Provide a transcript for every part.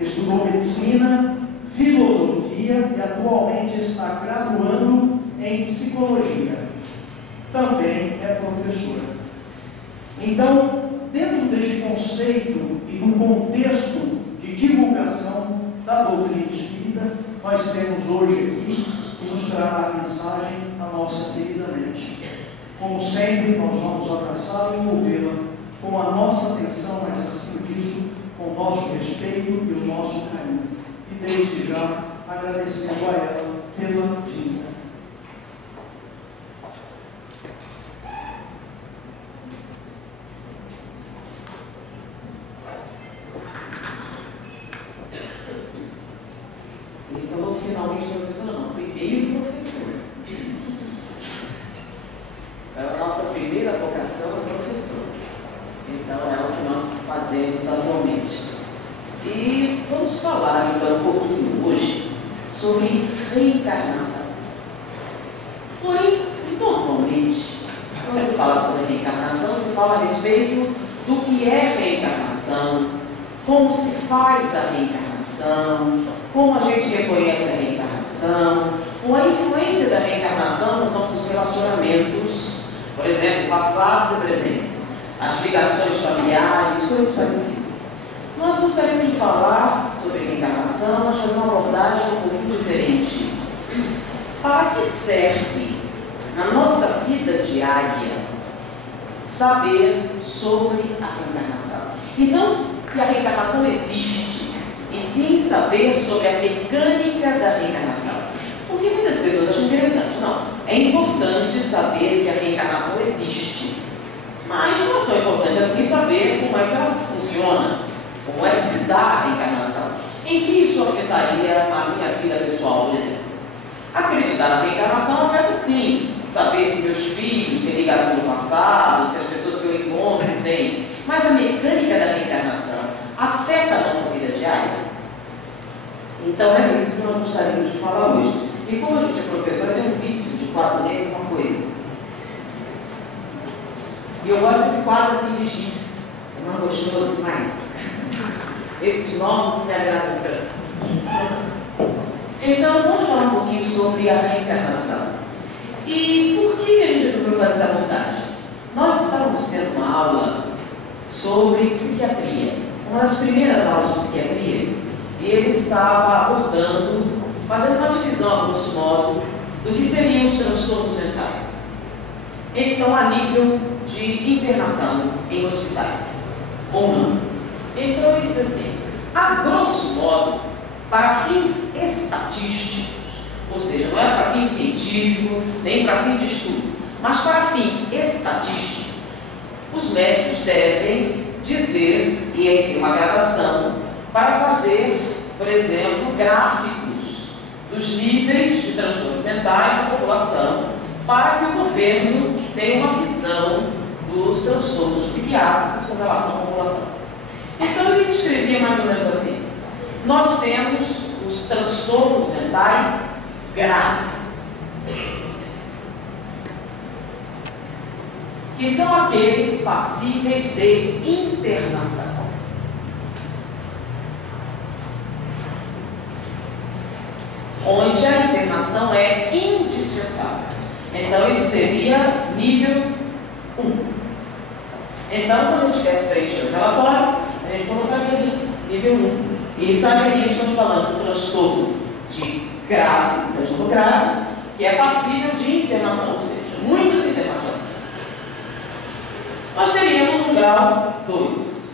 Estudou medicina, filosofia e atualmente está graduando em psicologia. Também é professora. Então, dentro deste conceito e do contexto de divulgação da doutrina espírita, nós temos hoje aqui que nos trará a mensagem a nossa querida mente. Como sempre, nós vamos abraçá-la e envolvê-la com a nossa atenção, mas acima disso, com o nosso respeito e o nosso carinho. E desde já, agradecendo a ela pela vinda. Ele falou finalmente professora, não, primeiro professor. A nossa primeira vocação é professor. Então é o que nós fazemos atualmente. E vamos falar então um pouquinho hoje sobre reencarnação. Porém, normalmente, quando se fala sobre reencarnação, se fala a respeito do que é reencarnação, como se faz a reencarnação, como a gente reconhece a reencarnação, ou a influência da reencarnação nos nossos relacionamentos, por exemplo, passados e presentes, as ligações familiares, coisas parecidas. Nós gostaríamos de falar sobre reencarnação, mas fazer uma abordagem um pouquinho diferente. Para que serve, na nossa vida diária, saber sobre a reencarnação? E não que a reencarnação existe, e sim saber sobre a mecânica da reencarnação. Porque muitas pessoas acham interessante. Não, é importante saber que a reencarnação existe, mas não é tão importante assim saber como é que ela funciona, como é que se dá a reencarnação. Em que isso afetaria a minha vida pessoal, por exemplo? Acreditar na reencarnação afeta sim, saber se meus filhos têm ligação no passado, se as pessoas que eu encontro têm, mas a mecânica da reencarnação afeta a nossa vida diária? Então é isso que nós gostaríamos de falar hoje. E como a gente é professor, tem um vício de quadro negro, uma coisa. E eu gosto desse quadro assim de giz, é mais gostoso demais. Esses nomes não me agradam tanto. Então vamos falar um pouquinho sobre a reencarnação. E por que a gente resolveu fazer essa abordagem? Nós estávamos tendo uma aula sobre psiquiatria. Uma das primeiras aulas de psiquiatria, ele estava abordando, fazendo uma divisão, a grosso modo, do que seriam os transtornos mentais. Então, a nível de internação em hospitais, ou não. Então, ele diz assim, a grosso modo, para fins estatísticos, ou seja, não é para fim científico, nem para fim de estudo, mas para fins estatísticos, os médicos devem dizer, e aí tem uma gradação, para fazer, por exemplo, gráficos dos níveis de transtornos mentais da população, para que o governo tenha uma visão dos transtornos psiquiátricos com relação à população. Então ele descrevia mais ou menos assim: nós temos os transtornos mentais graves, que são aqueles passíveis de internação. Onde a internação é indispensável. Então, esse seria nível 1. Então, quando a gente tivesse preencher o relatório, a gente colocaria ali, nível 1. E saberia que estamos falando do transtorno de grave, transtorno grave, que é passível de internação, ou seja, muitas internações. Nós teríamos um grau 2.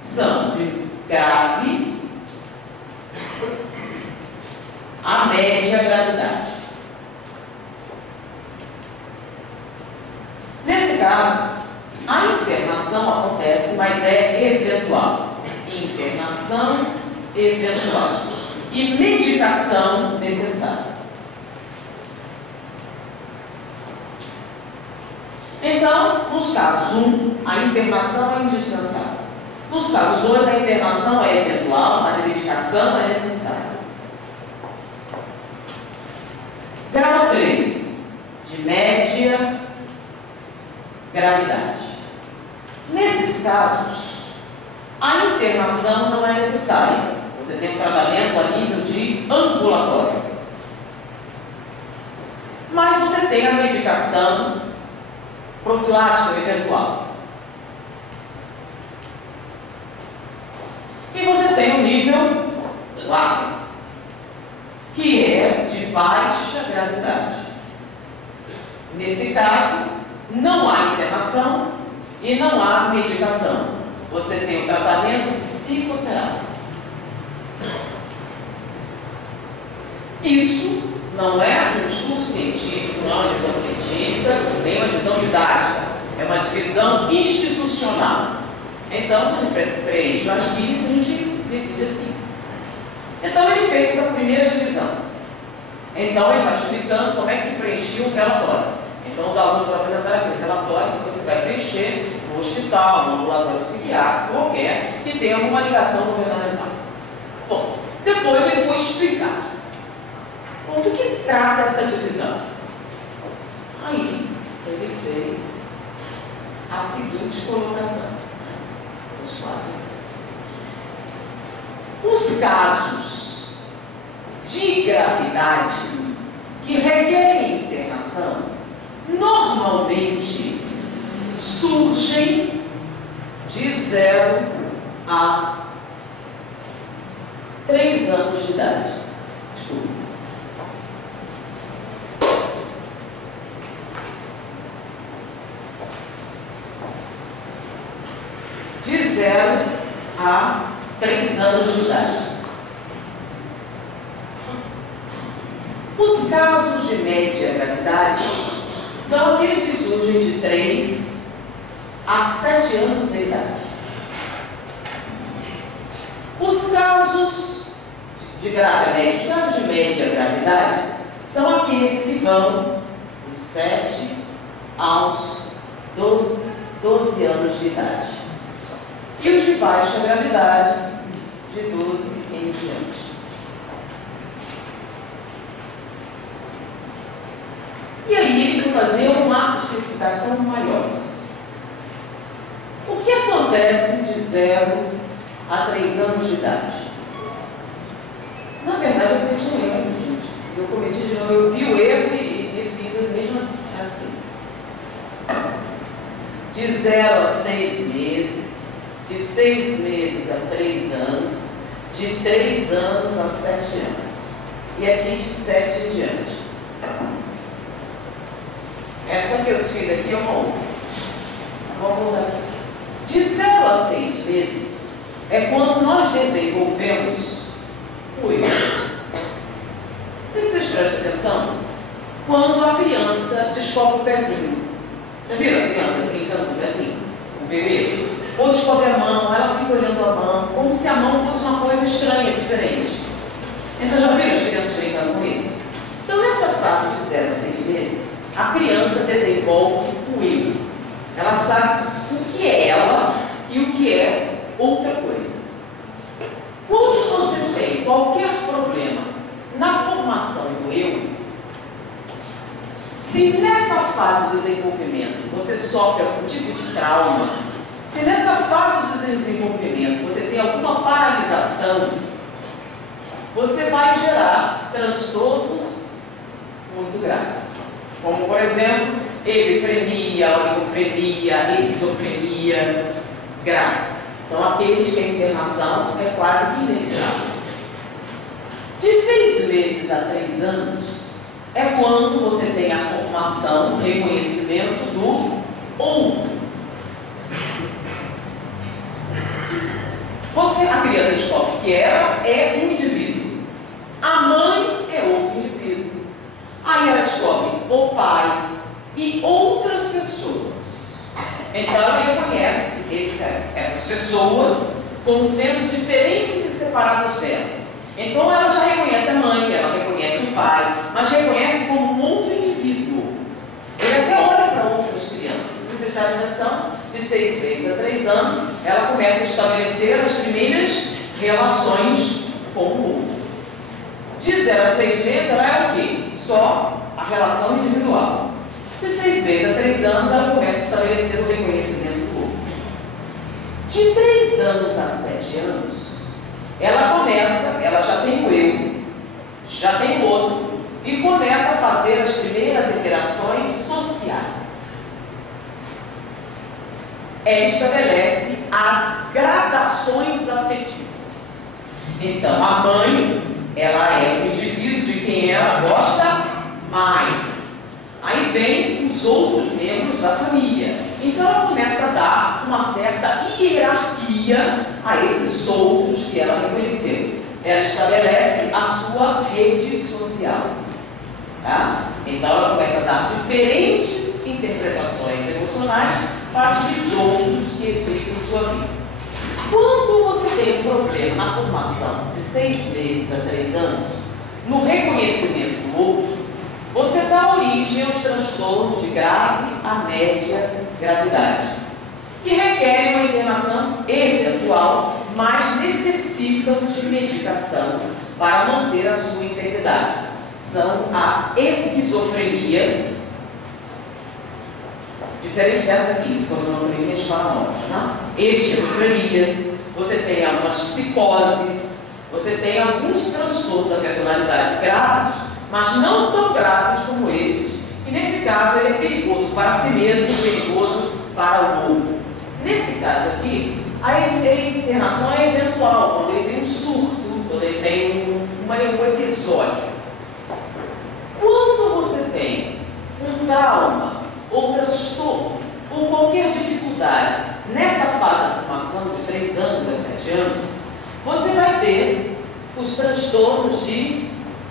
São de grave a média gravidade. Nesse caso, a internação acontece, mas é eventual. Internação eventual. E medicação necessária. Então, nos casos 1, a internação é indispensável. Nos casos 2, a internação é eventual, mas a medicação é necessária. Grau 3, de média gravidade. Nesses casos, A internação não é necessária. Você tem um tratamento a nível de ambulatório. Mas você tem a medicação profilática eventual. E você tem o nível 4, que é de baixa gravidade. Nesse caso, não há internação e não há medicação. Você tem o tratamento psicoterápico. Isso não é um estudo científico, não é uma divisão científica, nem uma divisão didática. É uma divisão institucional. Então, quando a gente preenche as guias, a gente divide assim. Então, ele fez essa primeira divisão. Então, ele está explicando como é que se preenchia o relatório. Então, os alunos vão apresentar aquele relatório que você vai preencher no hospital, no ambulatório psiquiátrico, qualquer, que tenha alguma ligação governamental. Bom, depois ele foi explicar. Bom, do que trata essa divisão? Aí, ele fez a seguinte colocação. Os casos de gravidade que requerem internação normalmente surgem de 0 a 3 anos de idade. Desculpa. De 0 a 3 anos de idade. Os casos de média gravidade são aqueles que surgem de 3 a 7 anos de idade. Os casos de média gravidade são aqueles que vão dos 7 aos 12 anos de idade. E os de baixa gravidade, de 12 em diante. E aí, vou fazer uma especificação maior. O que acontece de 0 a 3 anos de idade? Na verdade, eu cometi um erro, gente. Eu vi o erro e fiz mesmo assim. De 0 a 6 meses, de 6 meses a 3 anos, de 3 anos a 7 anos. E aqui de 7 em diante. Essa que eu fiz aqui é uma outra. Vamos lá. De 0 a 6 meses é quando nós desenvolvemos o eu. E vocês prestem atenção? Quando a criança descobre o pezinho. Já viram a criança brincando com o pezinho? O bebê? Ou descobre a mão, ela fica olhando a mão, como se a mão fosse uma coisa estranha, diferente. Então já viram as crianças brincando com isso? Então nessa fase de 0 a 6 meses, a criança desenvolve o eu. Ela sabe o que é ela e o que é outra coisa. Quando você tem qualquer problema na formação do eu, se nessa fase do desenvolvimento você sofre algum tipo de trauma, se nessa fase do desenvolvimento você tem alguma paralisação, você vai gerar transtornos muito graves. Como, por exemplo, epifrenia, oligofrenia, esquizofrenia graves. São aqueles que a internação é quase inevitável. De 6 meses a 3 anos é quando você tem a formação, reconhecimento do outro. A criança descobre que ela é um indivíduo. A mãe é outro indivíduo. Aí ela descobre o pai e outras pessoas. Então ela reconhece essas pessoas como sendo diferentes e separadas dela. Então ela já reconhece a mãe, ela reconhece o pai, mas reconhece como um outro indivíduo. Ele até olha para outras crianças. Se vocês prestarem atenção, de 6 meses a 3 anos, ela começa a estabelecer as primeiras relações com o outro. De 0 a 6 meses, ela é o quê? Só a relação individual. De 6 meses a 3 anos, ela começa a estabelecer o reconhecimento do outro. De 3 6 anos a 7 anos, ela já tem o eu, já tem o outro, e começa a fazer as primeiras interações sociais. Ela estabelece as gradações afetivas. Então, a mãe, ela é o indivíduo de quem ela gosta mais. Aí vem os outros membros da família. Então, ela começa a dar uma certa hierarquia a esses outros que ela reconheceu. Ela estabelece a sua rede social. Tá? Então, ela começa a dar diferentes interpretações emocionais para aqueles outros que existem em sua vida. Quando você tem um problema na formação de 6 meses a 3 anos, no reconhecimento do outro, você dá origem aos transtornos de grave a média gravidade, que requerem uma internação eventual, mas necessitam de medicação para manter a sua integridade. São as esquizofrenias, diferente dessa aqui, esquizofrenias paranoicas, né? Esquizofrenias, você tem algumas psicoses, você tem alguns transtornos da personalidade graves, mas não tão graves como esses, e nesse caso ele é perigoso para si mesmo e perigoso para o outro. Nesse caso aqui, a internação é eventual, quando ele tem um surto, quando ele tem um episódio. Quando você tem um trauma, ou transtorno, ou qualquer dificuldade nessa fase da formação de 3 anos a 7 anos, você vai ter os transtornos de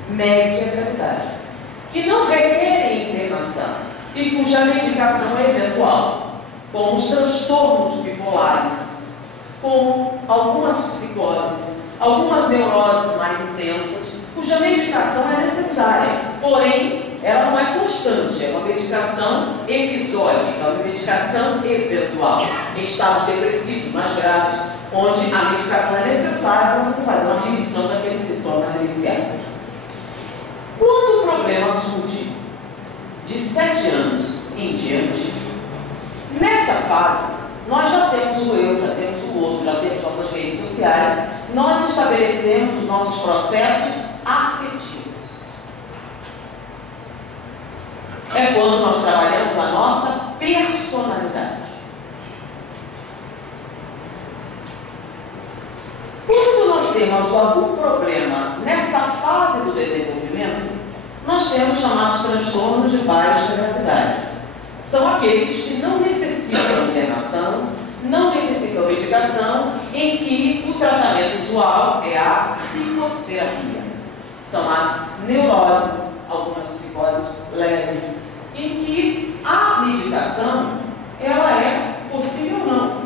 média gravidade, que não requerem internação e cuja medicação é eventual, como os transtornos bipolares, como algumas psicoses, algumas neuroses mais intensas, cuja medicação é necessária, porém ela não é constante, é uma medicação episódica, é uma medicação eventual, em estados depressivos mais graves, onde a medicação é necessária para você fazer uma remissão daqueles sintomas iniciais. Quando o problema surge de 7 anos em diante, nessa fase, nós já temos o eu, já temos o outro, já temos nossas redes sociais, nós estabelecemos os nossos processos afetivos. É quando nós trabalhamos a nossa personalidade. Quando nós temos algum problema nessa fase do desenvolvimento, nós temos chamados transtornos de baixa gravidade. São aqueles que não necessitam internação, não necessitam medicação, em que o tratamento usual é a psicoterapia. São as neuroses, algumas psicoses leves, em que a medicação, ela é possível ou não,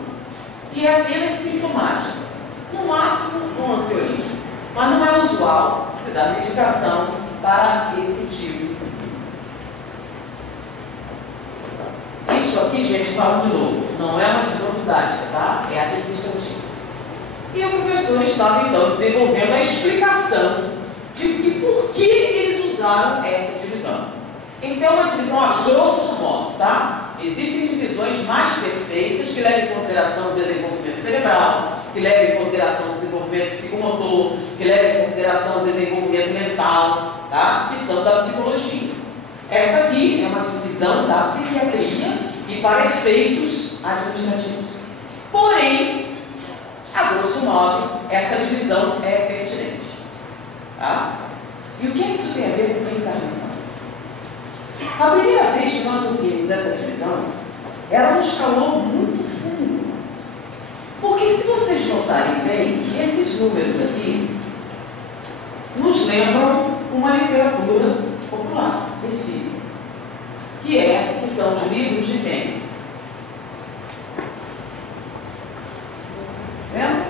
e é apenas sintomática, no máximo um ansiolítico, mas não é usual você dar medicação para esse tipo. Isso aqui, gente, falo de novo, não é uma divisão didática, tá? É administrativa. E o professor estava então desenvolvendo a explicação de que por que eles usaram essa divisão. Então, uma divisão a grosso modo, tá? Existem divisões mais perfeitas que levam em consideração o desenvolvimento cerebral, que levam em consideração o desenvolvimento psicomotor, que levam em consideração o desenvolvimento mental, tá? Que são da psicologia. Essa aqui é uma divisão da psiquiatria e para efeitos administrativos. Porém, a grosso modo, essa divisão é pertinente. Tá? E o que isso tem a ver com reencarnação? A primeira vez que nós ouvimos essa divisão, ela nos calou muito fundo. Porque se vocês notarem bem, esses números aqui nos lembram uma literatura popular, espírita, que são os livros de quem? Lembra?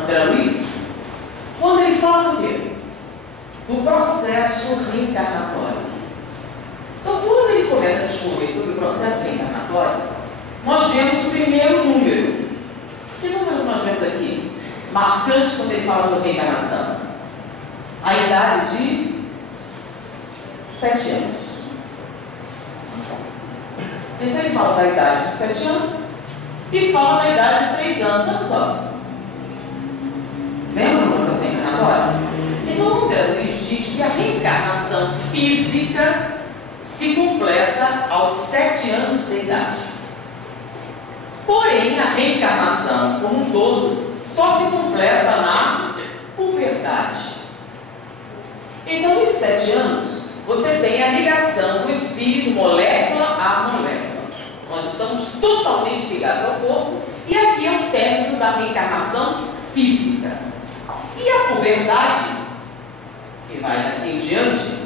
André Luiz? Quando ele fala do quê? Do processo reencarnatório. Então, quando ele começa a discorrer sobre o processo reencarnatório, nós vemos o primeiro número. Que número nós vemos aqui? Marcante quando ele fala sobre reencarnação. A idade de 7 anos. Então ele fala da idade de 7 anos e fala da idade de 3 anos. Olha só. Lembra do processo reencarnatório? Então, André Luiz diz que a reencarnação física se completa aos 7 anos de idade. Porém, a reencarnação como um todo só se completa na puberdade. Então, nos 7 anos, você tem a ligação do espírito molécula a molécula. Nós estamos totalmente ligados ao corpo, e aqui é o término da reencarnação física. E a puberdade, que vai daqui em diante,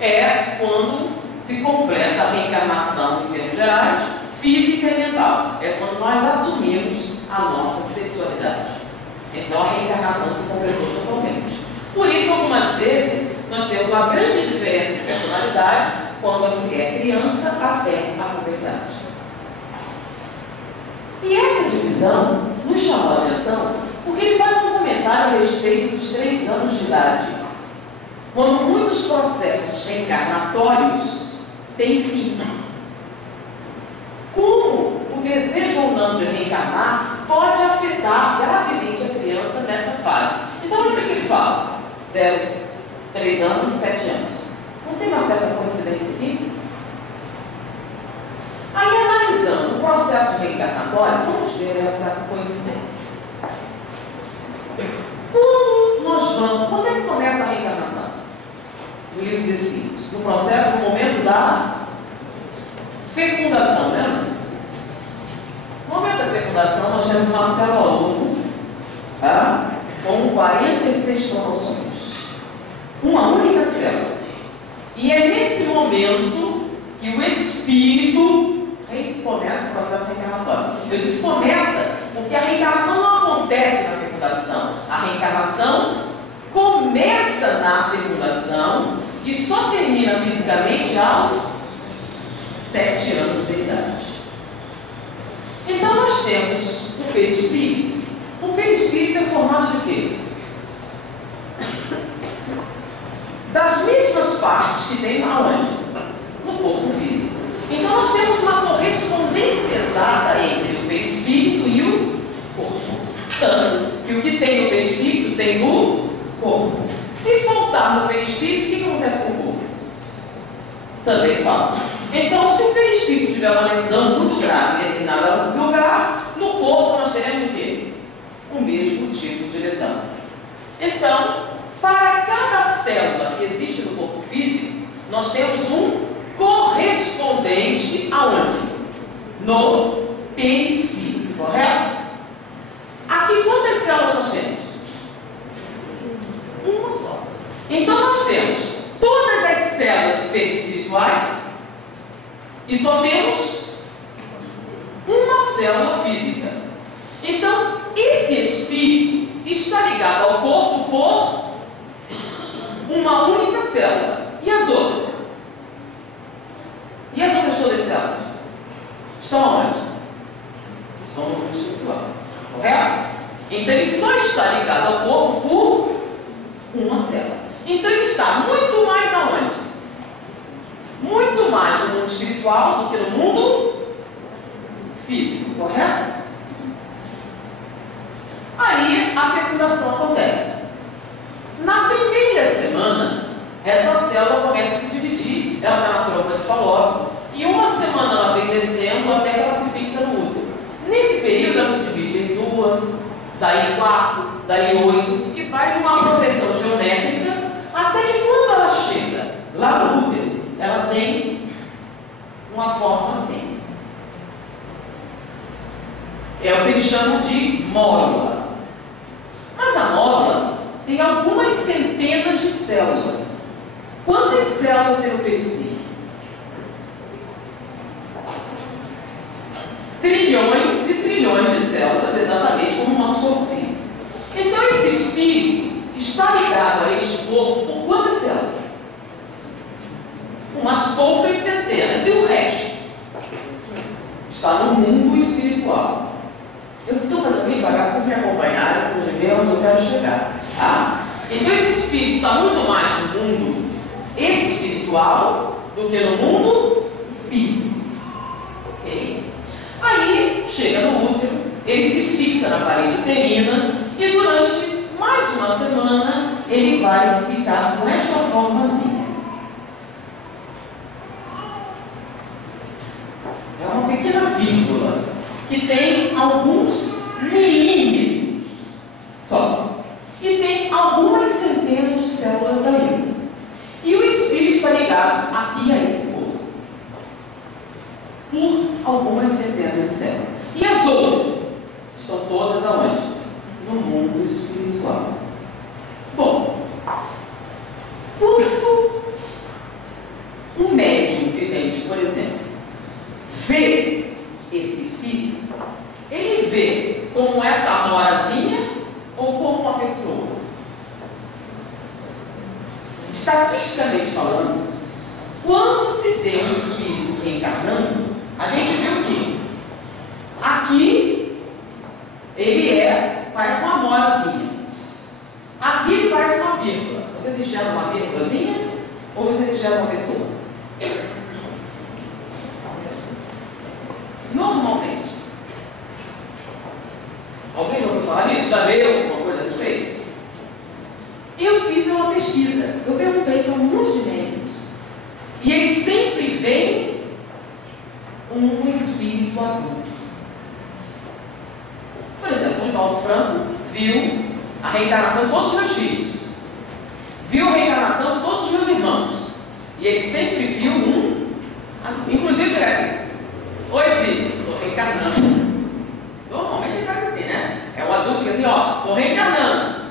é quando se completa a reencarnação, em termos gerais, física e mental. É quando nós assumimos a nossa sexualidade. Então a reencarnação se completou totalmente. Por isso, algumas vezes, nós temos uma grande diferença de personalidade quando a mulher é criança até a puberdade. E essa divisão nos chamou a atenção porque ele faz um comentário a respeito dos 3 anos de idade, quando muitos processos reencarnatórios têm fim. Como o desejo ou não de reencarnar pode afetar gravemente a criança nessa fase. Então, olha o que ele fala: 0, 3 anos, 7 anos. Não tem uma certa coincidência aqui? Aí, analisando o processo reencarnatório, vamos ver essa coincidência. Quando é que começa a reencarnação? No Livro dos Espíritos. No processo, no momento da fecundação, lembra? No momento da fecundação, nós temos uma célula-ovo, tá? Com 46 cromossomos. Uma única célula. E é nesse momento que o espírito começa o processo reencarnatório. Eu disse começa porque a reencarnação não acontece na fecundação. A reencarnação começa na fecundação e só termina fisicamente aos 7 anos de idade. Então nós temos o perispírito. O perispírito é formado de quê? Das mesmas partes que tem aonde? No corpo físico. Então nós temos uma correspondência exata entre o perispírito e o corpo. Tanto que o que tem no perispírito tem no corpo. Se faltar no perispírito, o que acontece com o corpo? Também falta. Então, se o perispírito tiver uma lesão muito grave em determinado lugar, no corpo nós teremos o quê? O mesmo tipo de lesão. Então, para cada célula que existe no corpo físico, nós temos um correspondente aonde? No perispírito, correto? Aqui quantas células nós temos? Uma só. Então nós temos todas as células perispirituais e só temos uma célula física. Então esse espírito está ligado ao corpo por uma única célula. E as outras? E as outras todas as células? Estão onde? Estão no corpo espiritual. Correto? Então ele só está ligado ao corpo por uma célula. Então ele está muito mais aonde? Muito mais no mundo espiritual do que no mundo físico, correto? Aí a fecundação acontece. Na primeira semana, essa célula começa a se dividir. Ela está na trompa de Falópio e uma semana ela vem descendo até que ela se fixa no útero. Nesse período ela se divide em 2, daí 4, daí 8 e vai numa progressão geométrica até que quando ela chega lá no útero, ela tem uma forma assim. É o que eles chamam de mórula. Mas a mórula tem algumas centenas de células. Quantas células tem no perispírito? Trilhões e trilhões de células, exatamente como o nosso corpo físico. Então esse espírito está ligado a este corpo por quantas células? Umas poucas centenas. E o resto? Está no mundo espiritual. Eu estou falando bem devagar, se me acompanharem, para ver onde eu quero chegar. Tá? Então esse espírito está muito mais no mundo espiritual do que no mundo físico. Okay? Aí chega no útero, ele se fixa na parede uterina e durante mais uma semana ele vai ficar com esta formazinha. É uma pequena vírgula que tem alguns milímetros só. E tem algumas centenas de células ali. E o espírito está ligado aqui a esse corpo por algumas centenas de células. E as outras estão todas aonde? No mundo espiritual. Bom, quando um médium vidente, por exemplo, vê esse espírito, ele vê como essa amorazinha ou como uma pessoa? Estatisticamente falando, quando se vê um espírito reencarnando, a gente viu que aqui ele parece uma amorazinha. Aqui ele parece uma vírgula. Vocês enxergam uma vírgulazinha ou vocês enxergam uma pessoa? Normalmente. Alguém já ouviu falar nisso? Já leu alguma coisa a respeito? Eu fiz uma pesquisa. Eu perguntei para um monte de médicos. E eles sempre veem um espírito adulto. Por exemplo, o Divaldo Franco viu a reencarnação de todos os meus filhos. Viu a reencarnação de todos os meus irmãos. E ele sempre viu um adulto. Inclusive, ele assim: oi, Di, estou reencarnando. Normalmente ele faz assim, né? É um adulto que assim, ó, estou reencarnando.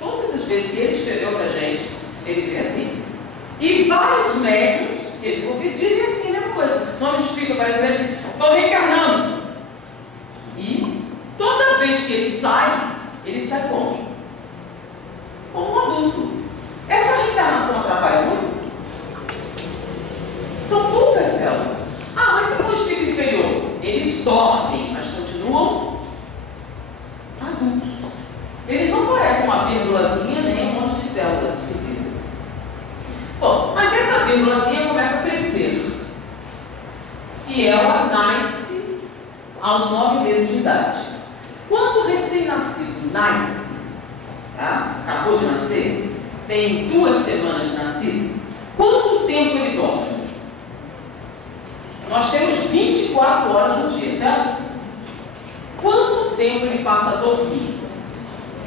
Todas as vezes que ele escreveu pra gente, ele vê assim. E vários médiums que ele ouviu dizem assim, a mesma coisa. O nome de espírito aparece para ele assim: estou reencarnando. E toda vez que ele sai como? Como um adulto. Essa reencarnação atrapalha muito? São poucas células. Ah, mas se for um espírito inferior, eles dormem, mas continuam adultos. Eles não parecem uma vírgulazinha nem um monte de células esquisitas. Bom, mas essa vírgulazinha começa a crescer. E ela nasce aos 9 meses de idade. Quando o recém-nascido nasce, tá? Acabou de nascer, tem 2 semanas de nascido, quanto tempo ele dorme? Nós temos 24 horas no dia, certo? Quanto tempo ele passa a dormir?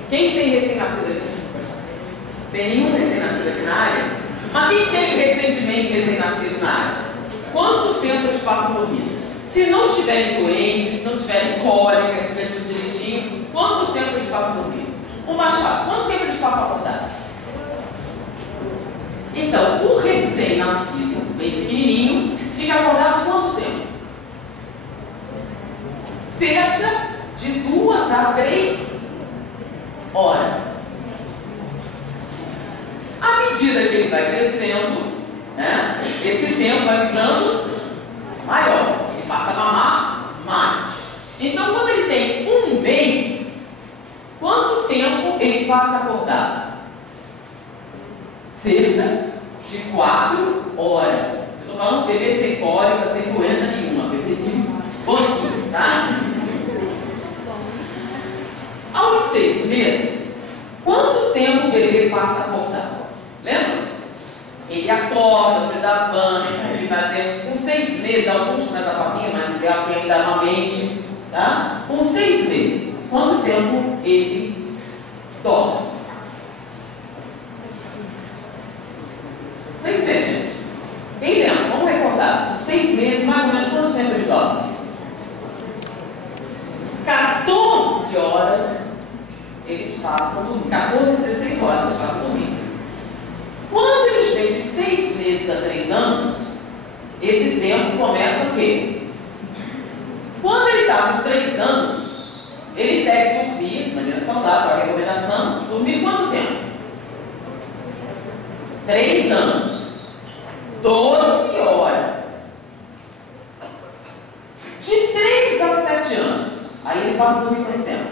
Quem tem recém-nascido aqui? Tem nenhum recém-nascido aqui na área? Mas quem teve recentemente recém-nascido na área? Quanto tempo eles passam a dormir? Se não estiverem doentes, se não tiverem cólica, se estiver tudo direitinho, quanto tempo eles passam a dormir? O mais fácil, quanto tempo eles passam a acordar? Então, o recém-nascido, bem pequenininho, fica acordado quanto tempo? Cerca de 2 a 3 horas. À medida que ele vai crescendo, né, esse tempo vai ficando maior. Ele passa a mamar mais. Então, quando ele tem 1 mês, quanto tempo ele passa acordado? Cerca de 4 horas. Eu estou falando de bebê sem cólica, sem doença nenhuma. Bebezinho bonzinho, tá? Aos 6 meses, quanto tempo o bebê passa acordado? Lembra? Ele acorda, você dá banho, ele vai ter. Com 6 meses, alguns não é da papinha, mas o ideal é que ainda amamente, tá? Com 6 meses, quanto tempo ele dorme? Vocês entendem, gente? Quem lembra? Vamos recordar. Com 6 meses, mais ou menos, quanto tempo ele dorme? 14 horas eles passam dormindo. 14 a 16 horas eles passam dormindo. Quando eles vêm de 6 meses a 3 anos, esse tempo começa o quê? Quando ele está com 3 anos, ele deve dormir, de maneira saudável, a recomendação, dormir quanto tempo? 3 anos. 12 horas. De 3 a 7 anos. Aí ele passa a dormir quanto tempo?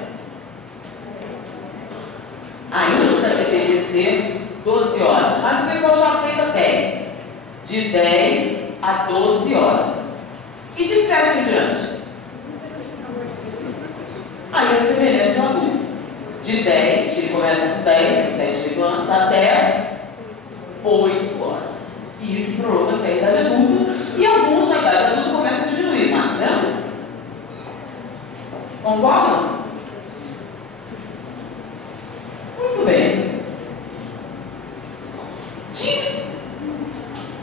Ainda deveria ser 12 horas. Mas o pessoal já aceita 10. De 10 a 12 horas. E de 7 em diante? De 10, ele começa com 10, 7, 8 anos, até 8 horas. E o que prolonga até a idade adulta. E alguns na idade adulta começam a diminuir mais, né? Concordam? Muito bem.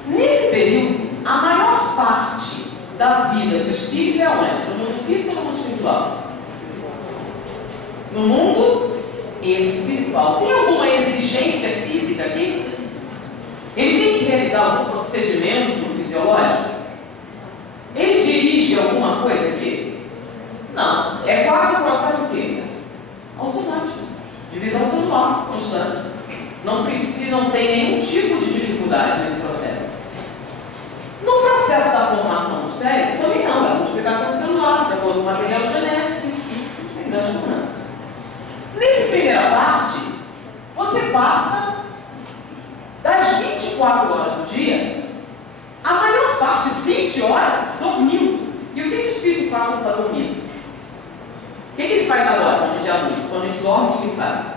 Nesse período, a maior parte da vida do espírito é onde? No mundo físico ou no mundo espiritual? No mundo espiritual. Tem alguma exigência física aqui? Ele tem que realizar algum procedimento fisiológico? Ele dirige alguma coisa aqui? Não. É quase um processo o quê? Automático. Divisão celular constante. Não tem nenhum tipo de dificuldade nesse processo. No processo da formação do cérebro, também não. É a multiplicação celular, de acordo com o material genético, e tem grande mudança. Nessa primeira parte, você passa das 24 horas do dia, a maior parte, 20 horas, dormindo. E o que o espírito faz quando está dormindo? O que ele faz agora, quando a gente é adulto? Quando a gente dorme, o que ele faz?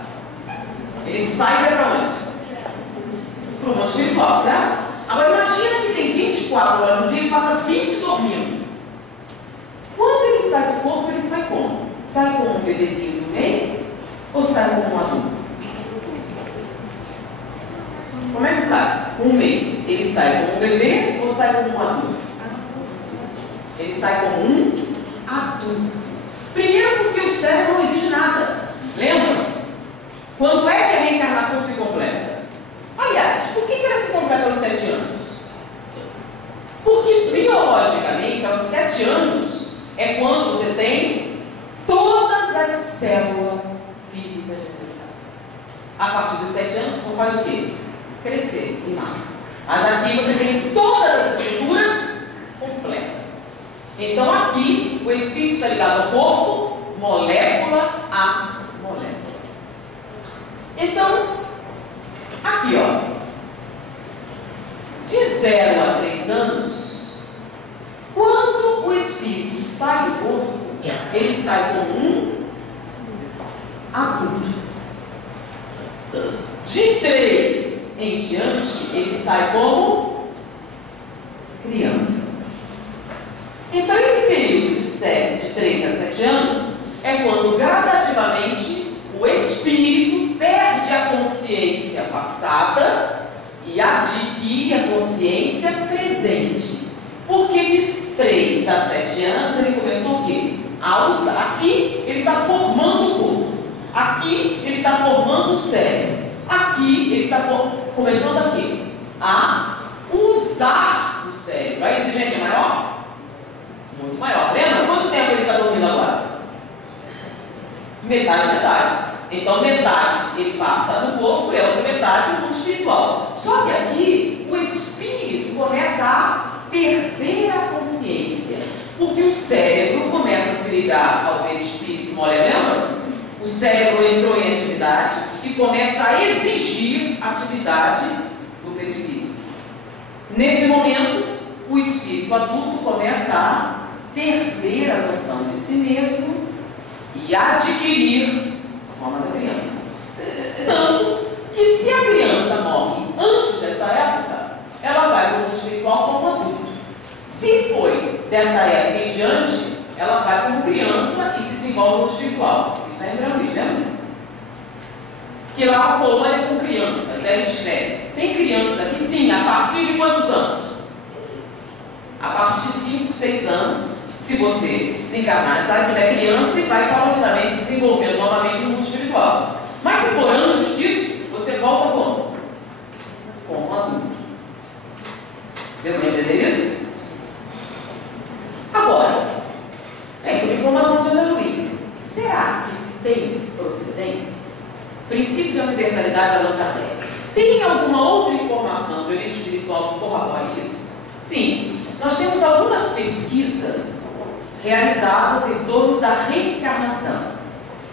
Ele sai e vai para onde? Para o mundo espiritual, certo? Agora imagina que tem 24 horas no dia e ele passa 20 dormindo. Quando ele sai do corpo, ele sai como? Sai como um bebezinho de um mês ou sai como um adulto? Como é que sai? Com um mês. Ele sai como um bebê ou sai como um adulto? Ele sai como um adulto. Primeiro porque o cérebro não exige nada. Lembra? Quando é que a reencarnação se completa? Aliás, por que ela se completa aos 7 anos? Porque biologicamente, aos 7 anos, é quando você tem todas as células físicas necessárias. A partir dos 7 anos, você faz o quê? Crescer em massa. Mas aqui você tem todas as estruturas completas. Então aqui, o espírito está ligado ao corpo, molécula a molécula. Então, aqui ó, de 0 a 3 anos, quando o espírito sai do corpo, ele sai como um adulto. De 3 em diante, ele sai como criança. Então esse período de 3 a 7 anos é quando gradativamente o espírito perde a consciência passada e adquire a consciência presente. Porque de 3 a 7 anos ele começou o quê? A usar. Aqui ele está formando o corpo. Aqui ele está formando o cérebro. Aqui ele está começando aqui a usar o cérebro. A exigência é maior? Muito maior. Lembra? Quanto tempo ele está dormindo agora? Metade. Então metade ele passa no corpo e a outra metade no mundo espiritual. Só que aqui o espírito começa a perder a consciência. Porque o cérebro começa a se ligar ao perispírito mole, lembra? O cérebro entrou em atividade e começa a exigir a atividade do perispírito. Nesse momento, o espírito adulto começa a perder a noção de si mesmo e adquirir a forma da criança. Tanto que se a criança morre antes dessa época, ela vai para o mundo espiritual como adulto. Se foi dessa época em diante, ela vai como criança e se desenvolve no mundo espiritual. Isso é embrião, lembra? Que lá a colônia com crianças, tem crianças aqui, sim, a partir de quantos anos? A partir de 5, 6 anos, se você desencarnar, sabe que é criança e vai paulatinamente se desenvolvendo novamente no mundo espiritual. Mas se for antes disso, você volta como? Como adulto. Deu para entender isso? Agora, essa é uma informação de Ana Luiz. Será que tem procedência? Princípio de universalidade de Allan Kardec. Tem alguma outra informação de origem espiritual que corrobore isso? Sim. Nós temos algumas pesquisas realizadas em torno da reencarnação.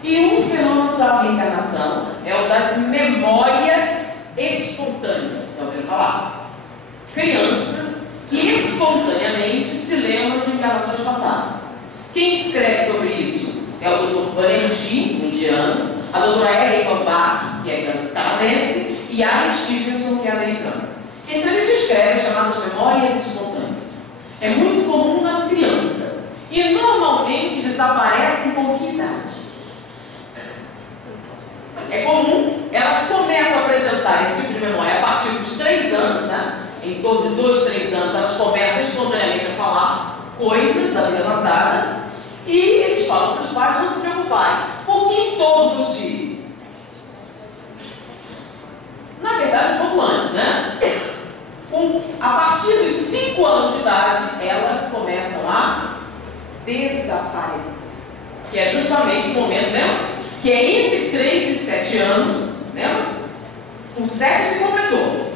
E um fenômeno da reencarnação é o das memórias espontâneas. Já ouviram falar? Crianças que espontaneamente se lembram de encarnações passadas. Quem escreve sobre isso é o Dr. Banerjee, indiano, a doutora Ellen Van Bach, que é canadense, e Alan Stevenson, que é americana. Então eles descrevem chamadas memórias espontâneas. É muito comum nas crianças e normalmente desaparecem com que idade? É comum, elas começam a apresentar esse tipo de memória a partir dos 3 anos, né? Em torno de 2, 3 anos, elas começam espontaneamente a falar coisas da vida passada e eles falam para os pais não se preocuparem, porque em torno de, na verdade, um pouco antes, né? A partir dos 5 anos de idade, elas começam a desaparecer, que é justamente o momento, né? Que é entre 3 e 7 anos, né? Com 7 se completou,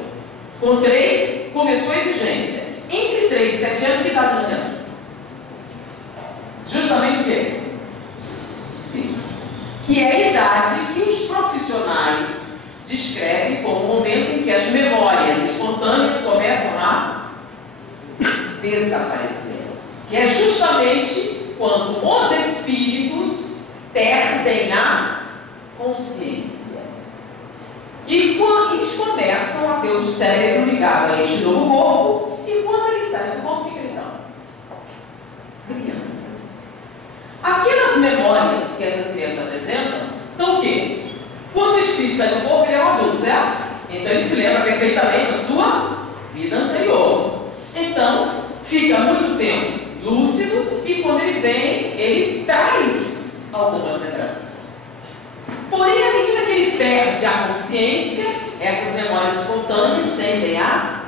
com 3 começou a exigência. Entre 3 e 7 anos, que idade nós temos? Justamente o quê? Sim. Que é a idade que os profissionais descrevem como o momento em que as memórias espontâneas começam a desaparecer. Que é justamente quando os espíritos perdem a consciência. E quando eles começam a ter o cérebro ligado a este novo corpo, e quando eles saem do corpo, o que eles são? Crianças. Aquelas memórias que essas crianças apresentam são o quê? Quando o espírito sai do corpo, ele é um adulto, certo? Então ele se lembra perfeitamente da sua vida anterior. Então, fica muito tempo lúcido e quando ele vem, ele traz algumas lembranças. Porém, à medida que ele perde a consciência, essas memórias espontâneas tendem a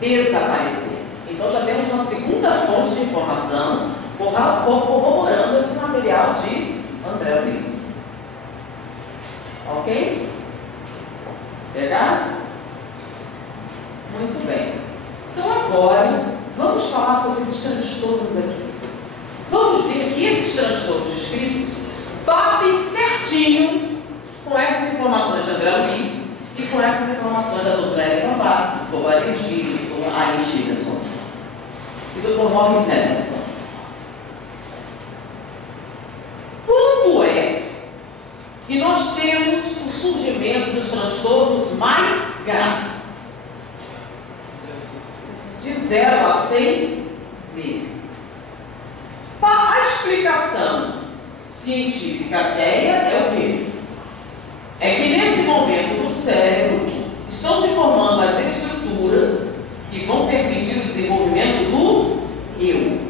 desaparecer. Então já temos uma segunda fonte de informação corroborando esse material de André Luiz. Ok? Pegaram? Muito bem. Então agora, vamos falar sobre esses transtornos aqui. Vamos ver que esses transtornos descritos batem certinho com essas informações de André Luiz e com essas informações da doutora Ellen Van Bach, do doutor Alan Stevenson, do doutor Alan Stevenson e do doutor Maurice Nesser. Quando é que nós temos o surgimento dos transtornos mais graves? De 0 a 6 meses. A explicação científica velha é o quê? É que nesse momento no cérebro estão se formando as estruturas que vão permitir o desenvolvimento do eu,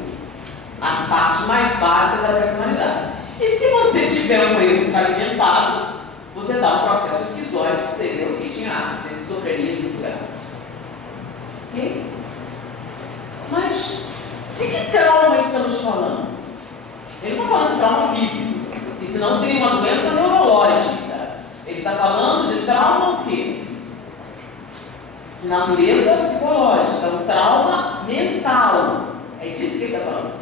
as partes mais básicas da personalidade. E se você tiver um eu fragmentado, você dá um processo esquizoide, que seria origem a esquizofrenia muito grave. Ok? Mas de que trauma estamos falando? Ele não está falando de trauma físico, e senão seria uma doença neurológica. Ele está falando de trauma o quê? De natureza psicológica, um trauma mental. É disso que ele está falando.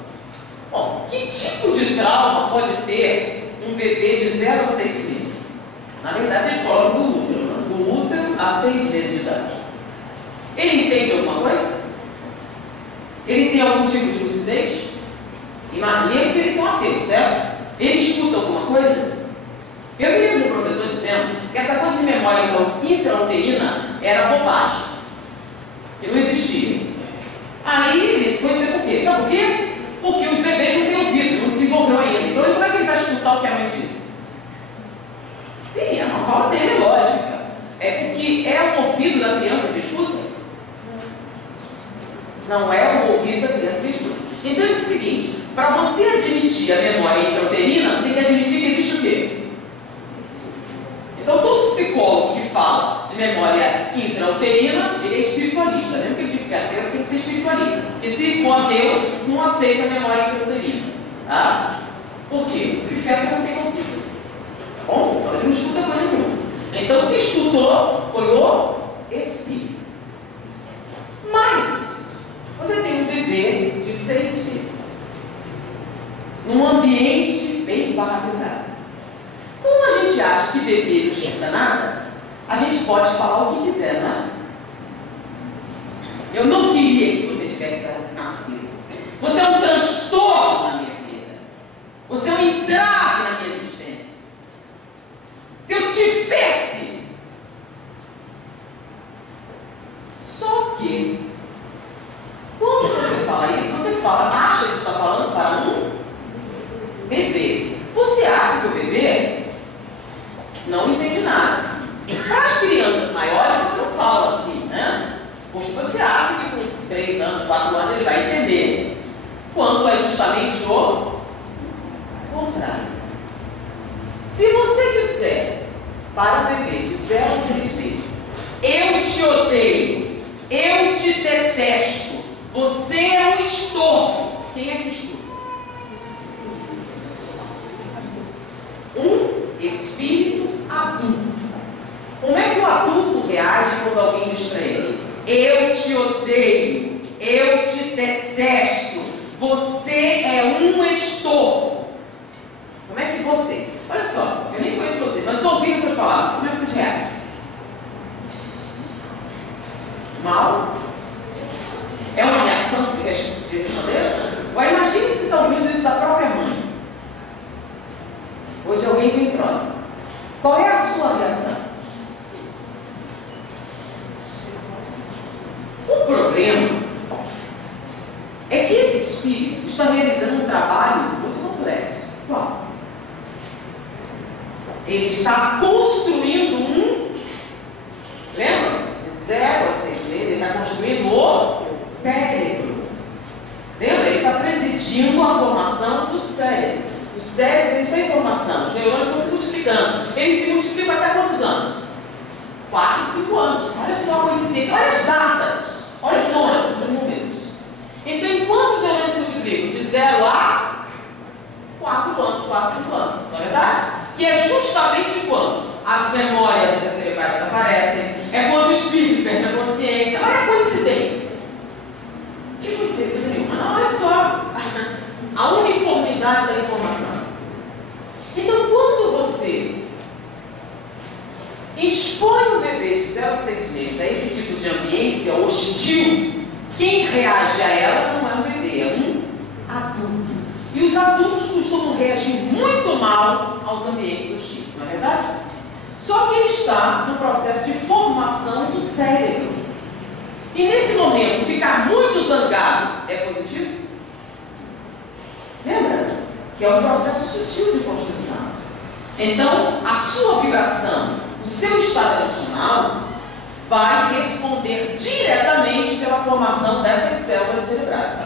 Bom, que tipo de trauma pode ter um bebê de 0 a 6 meses? Na verdade, eles falam do útero, né? Do útero a 6 meses de idade. Ele entende alguma coisa? Ele tem algum tipo de lucidez? Imagina que eles são ateus, certo? Ele escuta alguma coisa? Eu me lembro do professor dizendo que essa coisa de memória intrauterina era bobagem, que não existia. Aí ele foi dizer por quê? Sabe por quê? Porque os bebês não têm ouvido, não desenvolveu ainda. Então como é que ele vai escutar o que a mãe disse? Sim, é uma fala dele, lógica. É porque é o ouvido da criança que escuta? Não é o ouvido da criança que escuta. Então é o seguinte, para você admitir a memória intrauterina, você tem que admitir que existe o quê? Então todo psicólogo que fala de memória intrauterina, ele é espiritualista, mesmo que ele diga que é ateu, tem que ser espiritualista. Porque se for ateu, não aceita a memória intrauterina. Tá? Por quê? Porque o feto não tem ouvido. Bom, então ele não escuta coisa nenhuma. Então se escutou, foi o espírito. Mas você tem um bebê de 6 meses, num ambiente bem barracizado. Como a gente acha que bebê não escuta nada, a gente pode falar o que quiser, não é? Eu não queria que você tivesse nascido. Você é um transtorno na minha vida. Você é um entrave na minha existência. frutífere. Só que, quando você fala isso, você acha que está falando para um bebê. Você acha que o bebê não entende nada. Para as crianças maiores, você não fala assim, né? Porque você acha que com 3 anos, 4 anos, ele vai entender. Quando é justamente o contrário. Se você disser para o bebê de 0 a 6 meses, eu te odeio, eu te detesto, você é um estorvo. Quem é que estuda? Um espírito adulto. Como é que o adulto reage quando alguém diz para ele: eu te odeio, eu te detesto, você é um estorvo? Como é que você, olha só, eu nem conheço você, mas ouvindo essas palavras, como é que vocês reagem? Mal? É uma reação de responder? Agora imagine se você está ouvindo isso da própria mãe, ou de alguém bem próximo. Qual é a sua reação? O problema é que esse espírito está realizando um trabalho muito complexo. Qual? Ele está construindo lembra? De 0 a 6 meses, ele está construindo o cérebro. Lembra? Ele está presidindo a formação do cérebro. O cérebro está em formação, os neurônios estão se multiplicando. Eles se multiplicam até quantos anos? 4, 5 anos. Olha só a coincidência, olha as datas, olha os números. Então, enquanto os neurônios se multiplicam? De 0 a 4 anos, 4, 5 anos, não é verdade? Que é justamente quando as memórias cerebrais aparecem, é quando o espírito perde a consciência. Olha a coincidência. Que coincidência nenhuma, não, olha só a uniformidade da informação. Então, quando você expõe o bebê de 0 a 6 meses a esse tipo de ambiência hostil, quem reage a ela não é um bebê, é um adulto. E os adultos costumam reagir muito mal aos ambientes hostis, não é verdade? Só que ele está no processo de formação do cérebro. E nesse momento, ficar muito zangado é positivo? Lembra? Que é um processo sutil de construção. Então, a sua vibração, o seu estado emocional, vai responder diretamente pela formação dessas células cerebrais.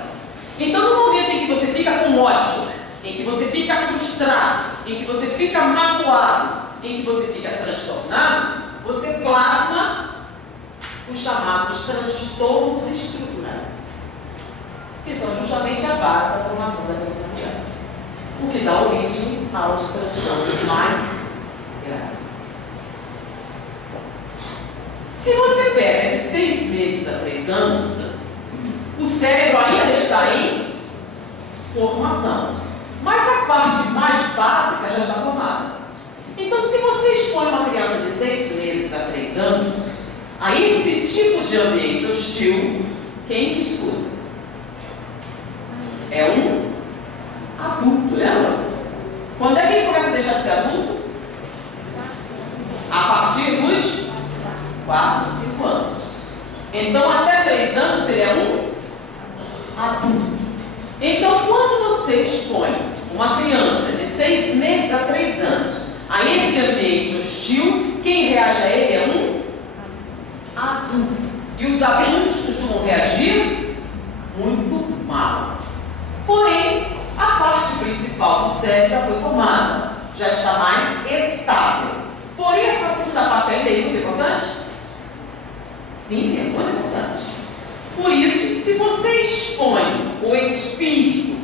Então, no momento em que você fica com ódio, em que você fica frustrado, em que você fica magoado, em que você fica transtornado, você plasma os chamados transtornos estruturais, que são justamente a base da formação da personalidade, o que dá origem aos transtornos mais graves. Se você pega de 6 meses a 3 anos, o cérebro ainda está em formação, mas a parte mais básica já está formada. Então, se você expõe uma criança de 6 meses a 3 anos a esse tipo de ambiente hostil, quem que escuta? É um adulto, lembra? Quando é que ele começa a deixar de ser adulto? A partir dos 4, 5 anos. Então, até 3 anos ele é um adulto. Então, quando você expõe uma criança de 6 meses a 3 anos a esse ambiente hostil, quem reage a ele é um adulto. E os adultos costumam reagir muito mal. Porém, a parte principal do cérebro já foi formada, já está mais estável. Porém, essa segunda parte ainda é muito importante? Sim, é muito importante. Por isso, se você expõe o espírito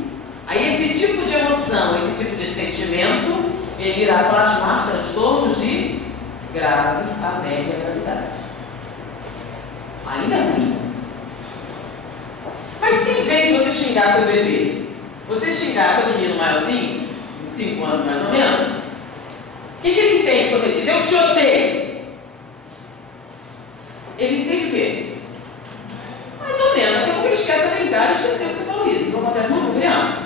a esse tipo de emoção, a esse tipo de sentimento, ele irá plasmar transtornos de grave a média gravidade. Ainda é ruim. Mas se em vez de você xingar seu bebê, você xingar seu menino maiorzinho, de 5 anos mais ou menos, o que ele entende quando ele diz, eu te odeio? Ele entende o quê? Mais ou menos, daqui a pouco ele esquece a brincar e esqueceu que você falou isso. Não acontece muito com criança.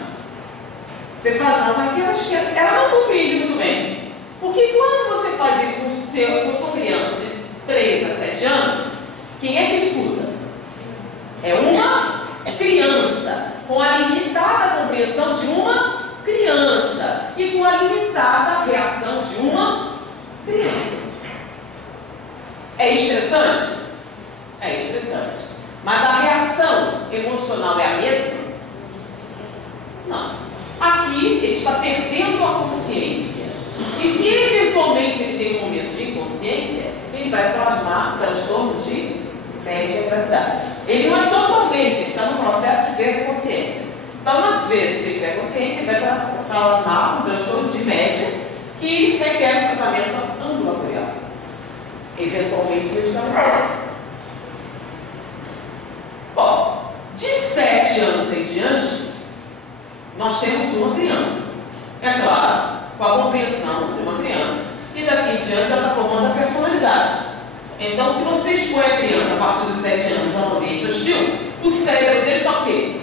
Você fala, não, mas ela esquece, ela não compreende muito bem. Porque quando você fala faz isso com sua criança de 3 a 7 anos, quem é que escuta? É uma criança, com a limitada compreensão de uma criança e com a limitada reação de uma criança. É estressante? É estressante. Mas a reação emocional é a mesma? Não. Aqui ele está perdendo a consciência. E se eventualmente ele tem um momento de inconsciência, ele vai plasmar transtorno de média gravidade. Ele não é totalmente, ele está no processo de perda de consciência. Então, às vezes que ele tiver consciente, ele vai plasmar um transtorno de média que requer um tratamento ambulatorial, eventualmente medicamentoso. Bom, de 7 anos em diante, nós temos uma criança. É claro, com a compreensão de uma criança. E daqui em diante ela está formando a personalidade. Então, se você expõe a criança a partir dos 7 anos a um ambiente hostil, o cérebro dele está o quê?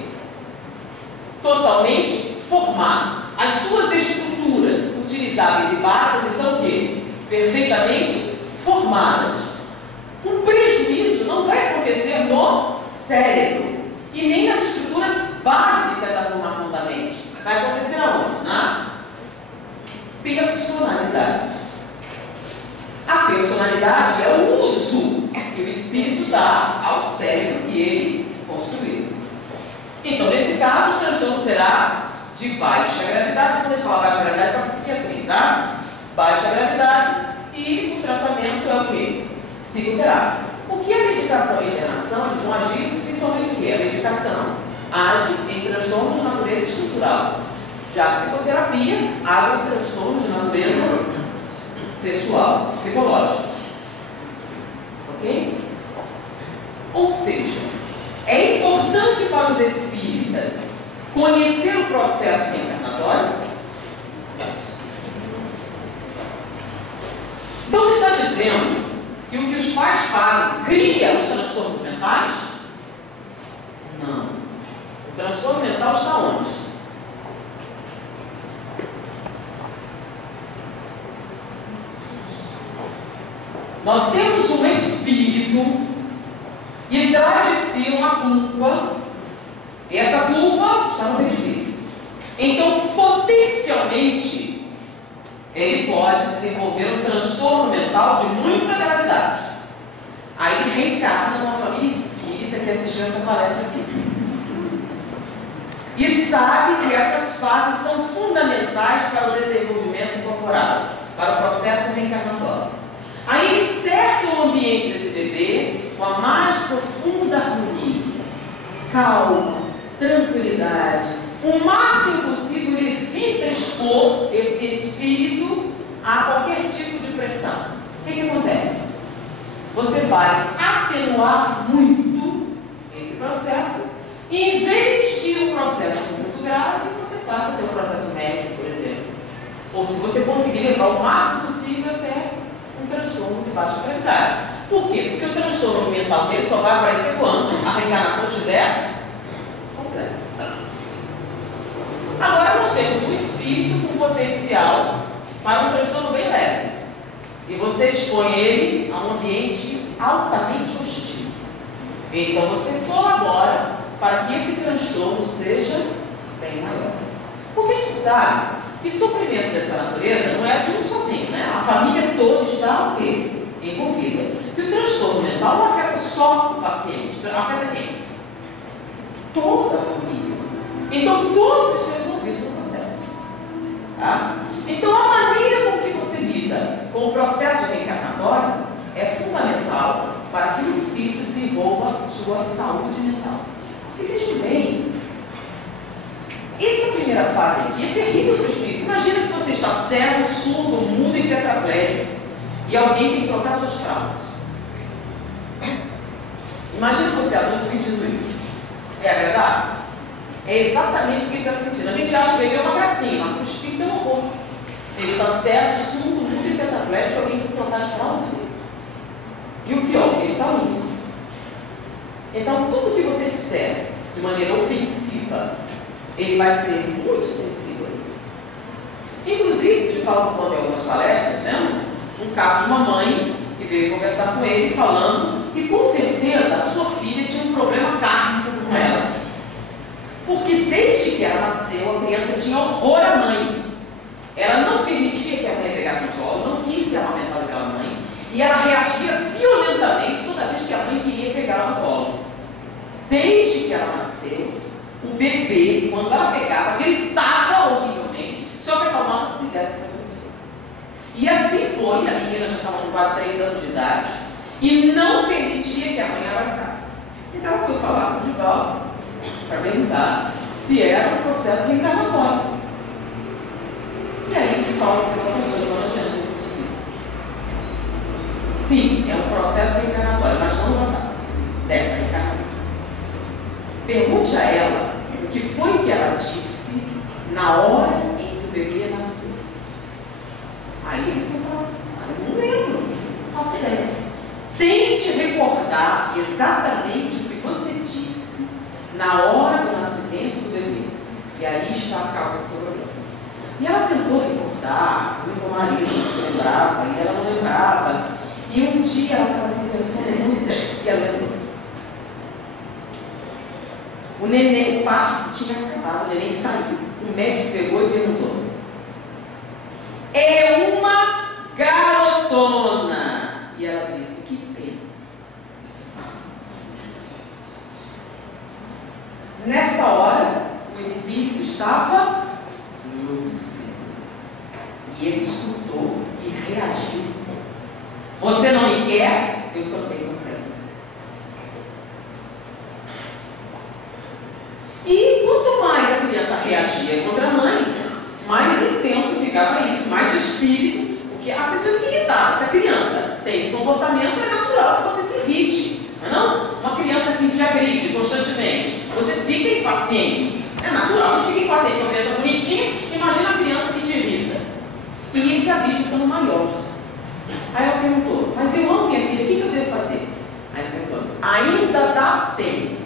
Totalmente formado. As suas estruturas utilizáveis e básicas estão o quê? Perfeitamente formadas. Um prejuízo não vai acontecer no cérebro e nem nas estruturas básicas da formação da mente. Vai acontecer aonde? Na personalidade. A personalidade é o uso que o espírito dá ao cérebro que ele construiu. Então, nesse caso, o transtorno será de baixa gravidade. Quando a gente fala baixa gravidade, é para a psiquiatria, tá? Baixa gravidade, e o tratamento é o quê? Psicoterapia. O que a medicação e a internação vão agir, principalmente o quê? A medicação age em transtornos de natureza estrutural. Já a psicoterapia age em transtornos de natureza pessoal, psicológica. Ok? Ou seja, é importante para os espíritas conhecer o processo reencarnatório. Então você está dizendo que o que os pais fazem cria os transtornos mentais? Não. O transtorno mental está onde? Nós temos um espírito que traz de si uma culpa, e essa culpa está no espírito. Então, potencialmente, ele pode desenvolver um transtorno mental de muita gravidade. Aí ele reencarna numa família espírita que assistiu essa palestra aqui. E sabe que essas fases são fundamentais para o desenvolvimento incorporado, para o processo reencarnatório. Aí ele cerca o ambiente desse bebê com a mais profunda harmonia, calma, tranquilidade. O máximo possível ele evita expor esse espírito a qualquer tipo de pressão. O que acontece? Você vai atenuar muito esse processo e, em vez de um processo muito grave, você passa a ter um processo médio, por exemplo. Ou se você conseguir levar o máximo possível até um transtorno de baixa gravidade. Por quê? Porque o transtorno mental dele só vai aparecer quando a reencarnação estiver completa. Agora nós temos um espírito com potencial para um transtorno bem leve. E você expõe ele a um ambiente altamente hostil. Então você colabora para que esse transtorno seja bem maior. Porque a gente sabe que sofrimento dessa natureza não é de um sozinho, né? A família toda está o quê? Envolvida. E o transtorno mental não afeta só o paciente, afeta quem? Toda a família. Então todos estão envolvidos no processo. Tá? Então a maneira com que você lida com o processo reencarnatório é fundamental para que o espírito desenvolva sua saúde mental. Porque veja bem, essa primeira fase aqui é terrível para o espírito. Imagina que você está cego, surdo, mudo e tetraplégico e alguém tem que trocar suas fraldas. Imagina você adulto sentindo isso. É agradável? É exatamente o que ele está sentindo. A gente acha que ele é uma gracinha, mas para o espírito é um horror. Ele está cego, surdo, mudo e tetraplégico, alguém tem que trocar as fraldas. E o pior, ele está lúcido. Então, tudo que você disser de maneira ofensiva, ele vai ser muito sensível a isso. Inclusive, te falo quando em algumas palestras, né? um caso de uma mãe que veio conversar com ele falando que com certeza a sua filha tinha um problema kármico com ela. Porque desde que ela nasceu, a criança tinha horror à mãe. Ela não permitia que a mãe pegasse no colo, não quis ser amamentada daquela mãe, e ela reagia violentamente toda vez que a mãe queria pegá-la no colo. Desde que ela nasceu, o bebê, quando ela pegava, gritava horrivelmente. Se você acalmava, se desse para a pessoa. E assim foi, a menina já estava com quase 3 anos de idade, e não permitia que a mãe abraçasse. Então ela foi falar com o Divaldo para perguntar se era um processo reencarnatório. E aí o Divaldo foi para a pessoa falando adiante, ele disse sim, é um processo reencarnatório, mas não do passado, dessa reencarnação. Pergunte a ela o que foi que ela disse na hora em que o bebê nasceu. Aí ele falou, eu não lembro, não faço ideia. Tente recordar exatamente o que você disse na hora do nascimento do bebê. E aí está a causa do seu problema. E ela tentou recordar, o meu marido não se lembrava, e ela não lembrava. E um dia ela estava assim pensando muito, e ela lembrou. O neném, o parto tinha acabado, o neném saiu. O médico pegou e perguntou: é uma garotona. E ela disse: que pena. Nesta hora, o espírito estava lúcido e escutou e reagiu. Você não me quer? Eu também não quero você. E quanto mais a criança reagia contra a mãe, mais intenso ficava isso, mais o espírito, porque a pessoa fica irritada. Se a criança tem esse comportamento, é natural que você se irrite, não é não? Uma criança que te agride constantemente, você fica impaciente. É natural, a gente fica impaciente com uma criança bonitinha, imagina a criança que te irrita. E esse aviso ficando maior. Aí ela perguntou: mas eu amo minha filha, o que eu devo fazer? Aí ele perguntou: ainda dá tempo.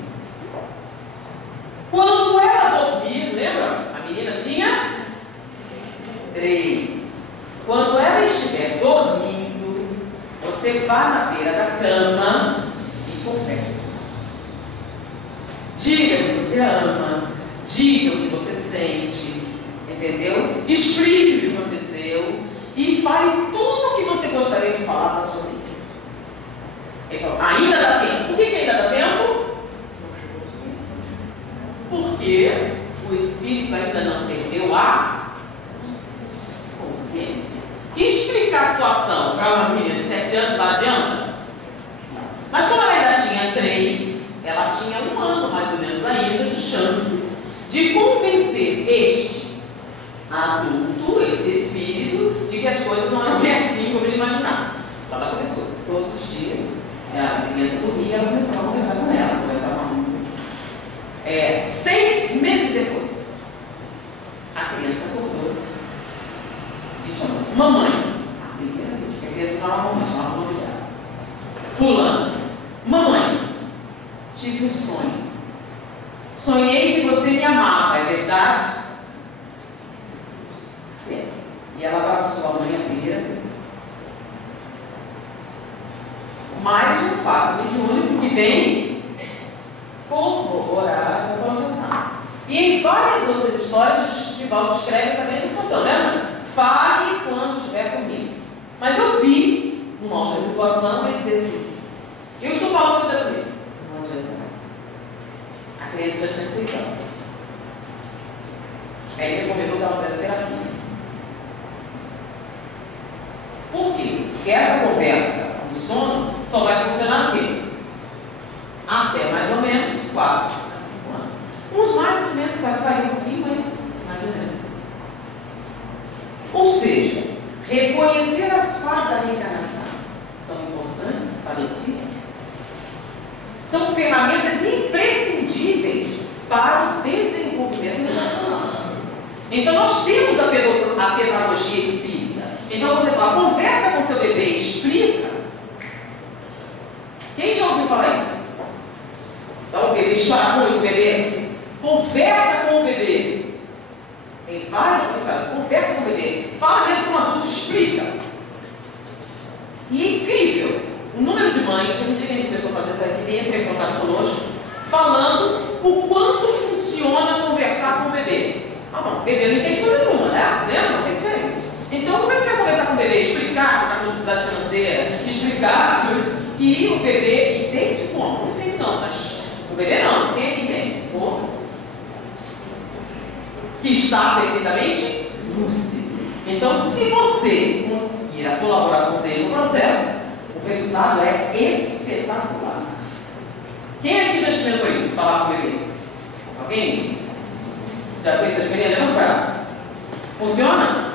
Quando ela dormir, lembra? A menina tinha 3. Quando ela estiver dormindo, você vá na beira da cama e converse. Diga que você ama, diga o que você sente, entendeu? Explique o que aconteceu e fale tudo o que você gostaria de falar para a sua vida. Ele falou: ainda dá tempo. Por que ainda dá tempo? Porque o espírito ainda não perdeu a consciência. Que explicar a situação para uma menina de 7 anos não adianta. Mas como ela ainda tinha 3, ela tinha 1 ano mais ou menos ainda de chances de convencer este adulto, esse espírito, de que as coisas não eram bem assim como ele imaginava. Então ela começou todos os dias, a criança dormia, ela começava a conversar com ela, conversava muito. 6 meses depois, a criança acordou e chamou: mamãe. A primeira vez que a criança falava mamãe, chamava o nome dela. Fulano: mamãe, tive um sonho. Sonhei que você me amava, é verdade? Sim. E ela abraçou a mãe a primeira vez. Mais um fato mediúnico que vem corroborar essa colocação. E em várias outras histórias, Divaldo escreve essa mesma situação, lembra? Fale quando estiver comigo. Mas eu vi, numa outra situação, ele dizer assim: eu estou falando quando estiver comigo. Não adianta mais. A criança já tinha 6 anos. Aí ele recomendou que ela fizesse terapia. Por quê? Porque essa conversa do sono só vai funcionar o quê? Até mais ou menos 4 a 5 anos. Uns mais, uns menos, sabe? Vai um pouquinho, mas mais ou menos isso. Ou seja, reconhecer as fases da reencarnação são importantes para o espírito. São ferramentas imprescindíveis para o desenvolvimento emocional. Então nós temos a pedagogia espírita. Então quando você fala, conversa com seu bebê, explica. Quem já ouviu falar isso? Então o bebê chora muito, o bebê. Conversa com o bebê. Tem vários comentários. Conversa com o bebê. Fala mesmo com um adulto, explica. E é incrível o número de mães, eu não digo que a gente começou a fazer isso aqui, entra em contato conosco, falando o quanto funciona conversar com o bebê. Ah, não, o bebê não entende coisa nenhuma, né? Não percebe. Então, como é que você vai conversar com o bebê? Explicar que está com dificuldade financeira, explicar que o bebê entende como? Não entende não, mas o bebê não, quem é que entende? Como? Que está perfeitamente lúcido. Então, se você conseguir a colaboração dele no processo, o resultado é espetacular. Quem aqui já experimentou isso? Falar com o bebê? Alguém? Já fez essa experiência? Levanta o braço. Funciona?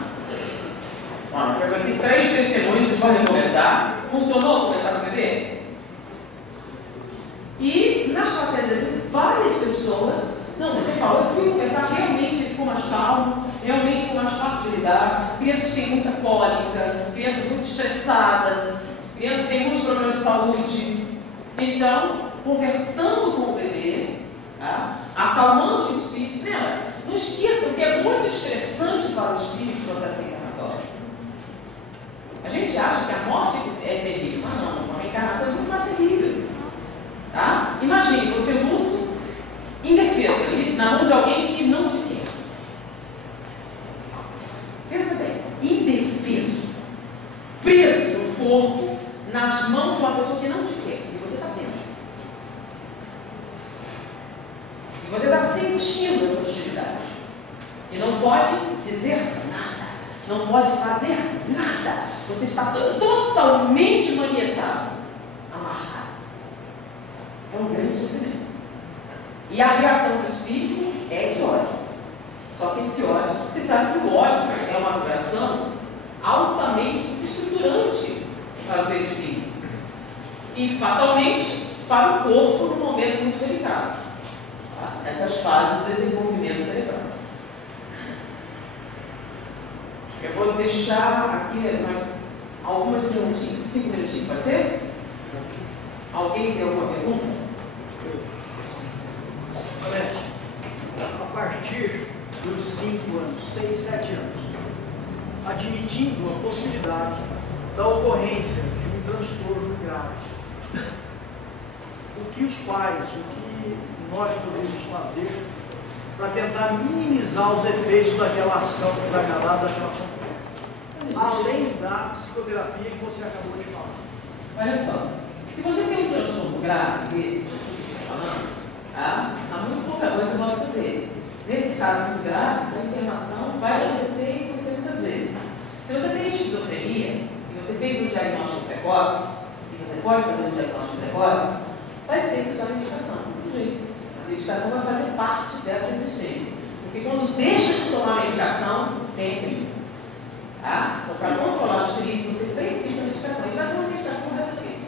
Olha, eu aqui 3 testemunhos, vocês podem conversar. Funcionou conversar com o bebê? E nas matérias, várias pessoas. Não, você falou, eu fui conversar, realmente ele ficou mais calmo, realmente ficou mais fácil de lidar. Crianças têm muita cólica, crianças muito estressadas, crianças têm muitos problemas de saúde. Então, conversando com o bebê, tá? Acalmando o espírito, né? Não esqueçam que é muito estressante para o espírito o processo reencarnatório. A gente acha que a morte é terrível, mas não, a reencarnação é muito mais terrível. Tá? Imagine você lúcido, indefeso ali, na mão de alguém que não te quer. Pensa bem, indefeso, preso no corpo, nas mãos de uma pessoa que não te quer, e você está dentro. E você está sentindo essa hostilidade. E não pode dizer nada, não pode fazer nada. Você está totalmente manietado, amarrado. É um grande sofrimento. E a reação do espírito é de ódio. Só que esse ódio, você sabe que o ódio é uma vibração altamente desestruturante para o perispírito. E fatalmente para o corpo num momento muito delicado. Tá? Essas fases do desenvolvimento cerebral. Eu vou deixar aqui mais algumas perguntinhas, 5 minutinhos, pode ser? Alguém tem alguma pergunta? Olha, a partir dos 5 anos, 6, 7 anos, admitindo a possibilidade da ocorrência de um transtorno grave, o que os pais, o que nós podemos fazer para tentar minimizar os efeitos daquela ação desagradável, daquela ação forte, além da psicoterapia que você acabou de falar? Olha só, se você tem um transtorno grave desse, que eu estou falando, há muito pouca coisa que eu posso fazer. Nesse caso muito grave, essa internação vai acontecer e acontecer muitas vezes. Se você tem esquizofrenia e você fez um diagnóstico precoce, e você pode fazer um diagnóstico precoce, vai ter que usar a medicação, do jeito. A medicação vai fazer parte dessa existência. Porque quando deixa de tomar a medicação, tem crise. Tá? Então, para controlar as crises, você precisa da medicação. E vai tomar medicação o resto da vida.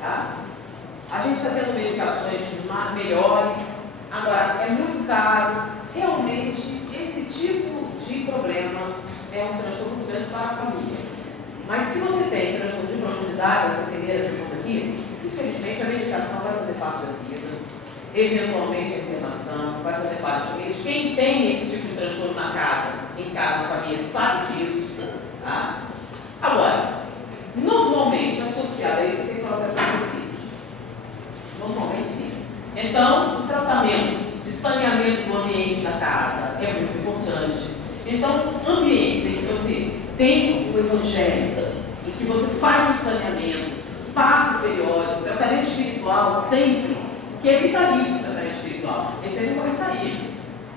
Tá? A gente está tendo medicações melhores, agora é muito caro. Realmente, esse tipo de problema é um transtorno muito grande para a família. Mas se você tem transtorno de profundidade, essa primeira, segunda aqui, infelizmente a medicação vai fazer parte da vida. Eventualmente a internação vai fazer parte da vida. Quem tem esse tipo de transtorno na casa, em casa, na família, sabe disso. Tá? Agora, normalmente associado a isso tem processos obsessivos. Normalmente sim. Então, o tratamento de saneamento do ambiente da casa é muito importante. Então, ambientes em que você tem o evangelho, em que você faz um saneamento, passe periódico, tratamento espiritual sempre, que é vitalício o tratamento espiritual. Esse aí não vai sair.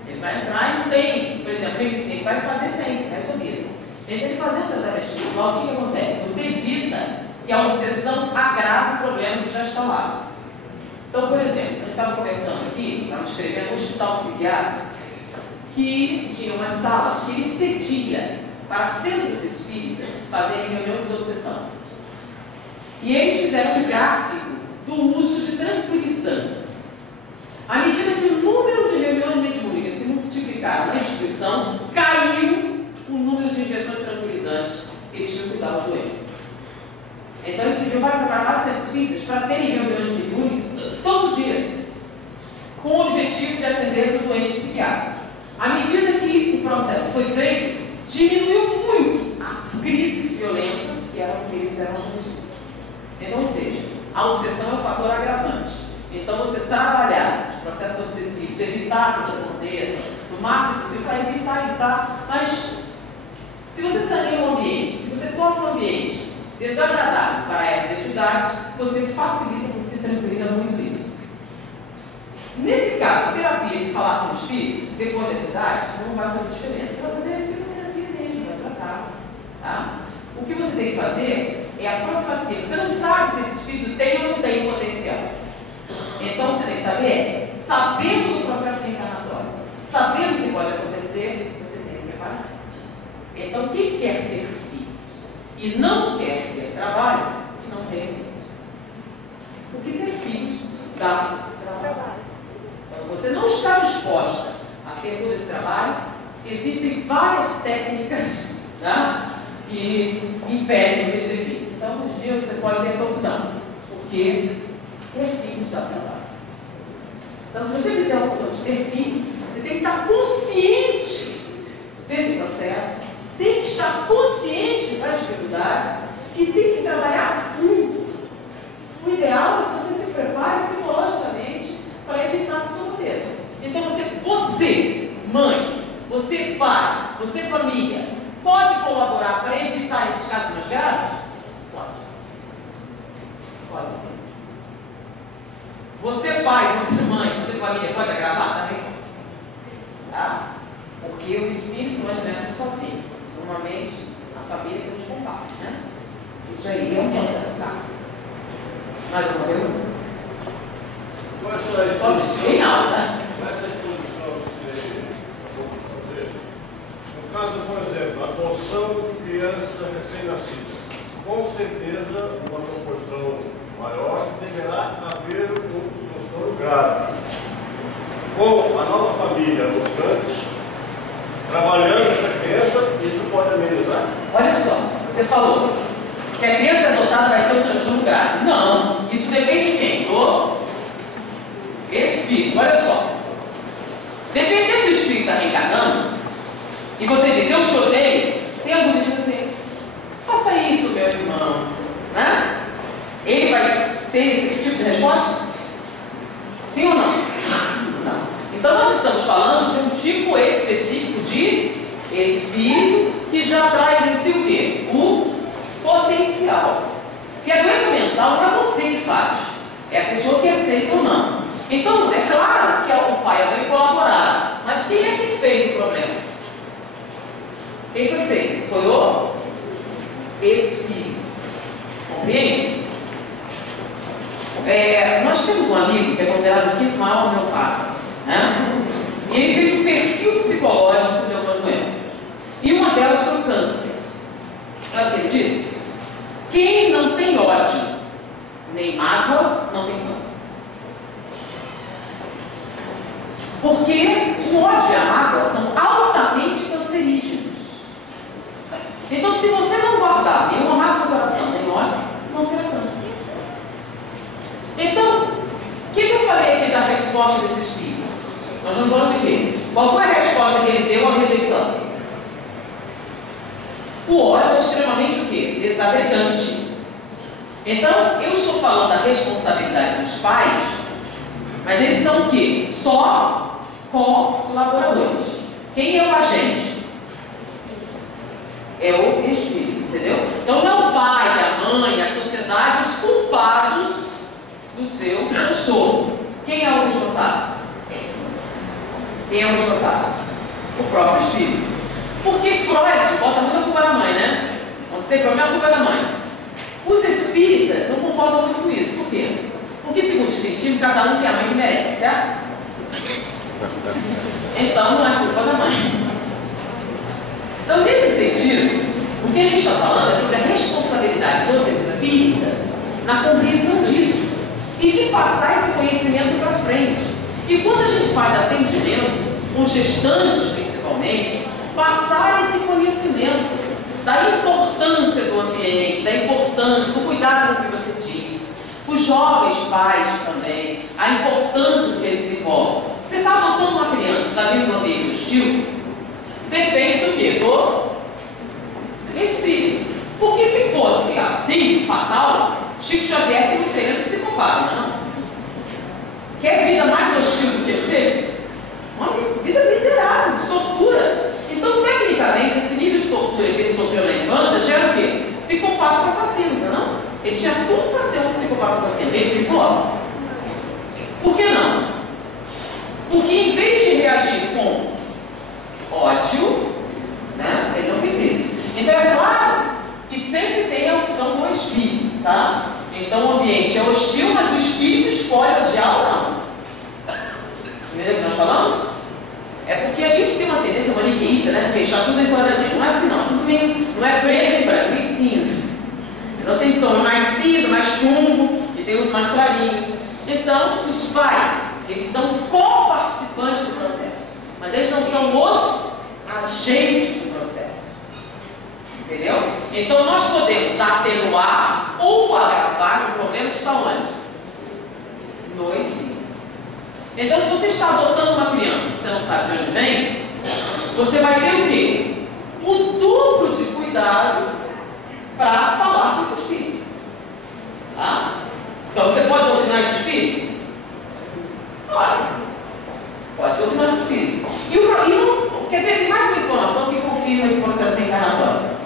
Ele vai entrar e não tem, por exemplo, ele vai fazer sempre, o resto da vida. Então, ele fazendo tratamento espiritual, o que acontece? Você evita que a obsessão agrave o problema que já está lá. Então, por exemplo, a gente estava conversando aqui, estava escrevendo um hospital psiquiátrico, que tinha umas salas que ele cedia para centros espíritas fazerem reuniões de obsessão. E eles fizeram um gráfico do uso de tranquilizantes. À medida que o número de reuniões mediúnicas se multiplicaram na instituição, caiu o número de injeções tranquilizantes que eles tinham que dar aos doentes. Então, eles se para vários centros espíritas para terem reuniões mediúnicas todos os dias, com o objetivo de atender os doentes psiquiátricos. À medida que o processo foi feito, diminuiu muito as crises violentas que era o que eles eram Jesus. Então, ou seja, a obsessão é um fator agravante. Então, você trabalhar os processos obsessivos, evitar que isso aconteça, no máximo possível, para evitar, mas se você saneia o ambiente, se você torna o ambiente desagradável para essas entidades, você facilita, você tranquiliza muito isso. Nesse caso, a terapia de falar com o espírito, depois dessa idade, não vai fazer diferença. Você vai fazer psicoterapia mesmo, vai tratar. Tá? O que você tem que fazer é a profilaxia. Você não sabe se esse espírito tem ou não tem potencial. Então, você tem que saber, sabendo do processo reencarnatório, sabendo o que pode acontecer, você tem que se preparar isso. Então, quem quer ter filhos e não quer ter trabalho, que não tenha filhos. Porque ter filhos dá trabalho. Então, se você não está disposta a ter todo esse trabalho, existem várias técnicas, tá, que impedem você de ter filhos. Então, hoje em dia, você pode ter essa opção, porque ter filhos dá trabalho. Então, se você fizer a opção de ter filhos, você tem que estar consciente desse processo, tem que estar consciente das dificuldades e tem que trabalhar muito. O ideal é que você se prepare psicologicamente para evitar que isso aconteça. Então, você, mãe, você, pai, você, família, pode colaborar para evitar esses casos mais graves? Pode. Pode sim. Você, pai, você, mãe, você, família, pode agravar também? Tá? Porque o espírito não adverte sozinho. Normalmente, a família tem os compassos, né? Isso aí é um processo, tá? Mais uma pergunta? Bem alta. Essa exposição que vou fazer, no caso, por exemplo, a adoção de criança recém-nascida, com certeza, uma proporção maior, deverá haver um transtorno grave. Com a nova família adotante, trabalhando essa criança, isso pode amenizar? Olha só, você falou, se a criança é adotada vai ter um transtorno grave. Não, isso depende de quem? Do espírito. Olha só, dependendo do espírito que está reencarnando, e você diz, eu te odeio, tem alguns espíritos que dizem, faça isso, meu irmão, né? Ele vai ter esse tipo de resposta? Sim ou não? Não. Então nós estamos falando de um tipo específico de espírito que já traz em si o quê? O potencial. Porque a doença mental não é você que faz, é a pessoa que aceita ou não. Então, é claro que o pai e a mãe colaboraram, mas quem é que fez o problema? Quem foi que fez? Foi o espírito. Compreende? Nós temos um amigo que é considerado o quinto maior homeopata, né? E ele fez um perfil psicológico de algumas doenças. E uma delas foi o câncer. Sabe o que ele disse? Quem não tem ódio nem mágoa, não tem câncer. Porque o ódio e a mágoa são altamente cancerígenos. Então, se você não guardar nenhuma mágoa no coração, nem ódio, não terá câncer. Então, o que eu falei aqui da resposta desse espírito? Nós estamos falando de quê? Qual foi a resposta que ele deu à rejeição? O ódio é extremamente o quê? Desagregante. Então, eu estou falando da responsabilidade dos pais, mas eles são o quê? Só colaboradores. Quem é o agente? É o espírito, entendeu? Então não é o pai, a mãe, a sociedade, os culpados do seu transtorno. Quem é o responsável? Quem é o responsável? O próprio espírito. Porque Freud bota muita culpa na mãe, né? Quando você tem problema, a culpa é da mãe. Os espíritas não concordam muito com isso. Por quê? Porque, segundo o espiritismo, cada um tem a mãe que merece, certo? Então, não é culpa da mãe. Então, nesse sentido, o que a gente está falando é sobre a responsabilidade dos espíritas na compreensão disso e de passar esse conhecimento para frente. E quando a gente faz atendimento, com gestantes principalmente, passar esse conhecimento da importância do ambiente, da importância, do cuidado com o que você diz, os jovens pais também, a importância do que ele desenvolve. Você está adotando uma criança, está vindo no ambiente hostil? Depende do quê? Do espírito. Porque se fosse Chico Xavier se treina de psicopata, não? Quer vida mais hostil do que ele teve? Uma vida miserável, de tortura. Então, tecnicamente, esse nível de tortura que ele sofreu na infância gera o quê? Psicopatas assassinos, não? Ele tinha tudo para ser um psicopata assassino. Ele ficou? Por que não? Porque em vez de reagir com ódio, né, ele não fez isso. Então é claro que sempre tem a opção do espírito, tá? Então o ambiente é hostil, mas o espírito escolhe odiar ou não. Entendeu o que nós falamos? É porque a gente tem uma tendência maniqueísta, né? Fechar tudo em quadradinho. Não é assim não, tudo meio, não é preto e branco, meio cinza. Então tem tons mais cinza, mais chumbo, e tem os mais clarinhos. Então, os pais, eles são co-participantes do processo, mas eles não são os agentes do processo. Entendeu? Então, nós podemos atenuar ou agravar o problema que está onde? No espírito. Então, se você está adotando uma criança que você não sabe de onde vem, você vai ter o quê? O duplo de cuidado para falar com esse espírito. Tá? Então, você pode doutrinar esse espírito? Claro. Pode doutrinar esse espírito. Quer ver? Tem mais uma informação que confirma esse processo reencarnatório.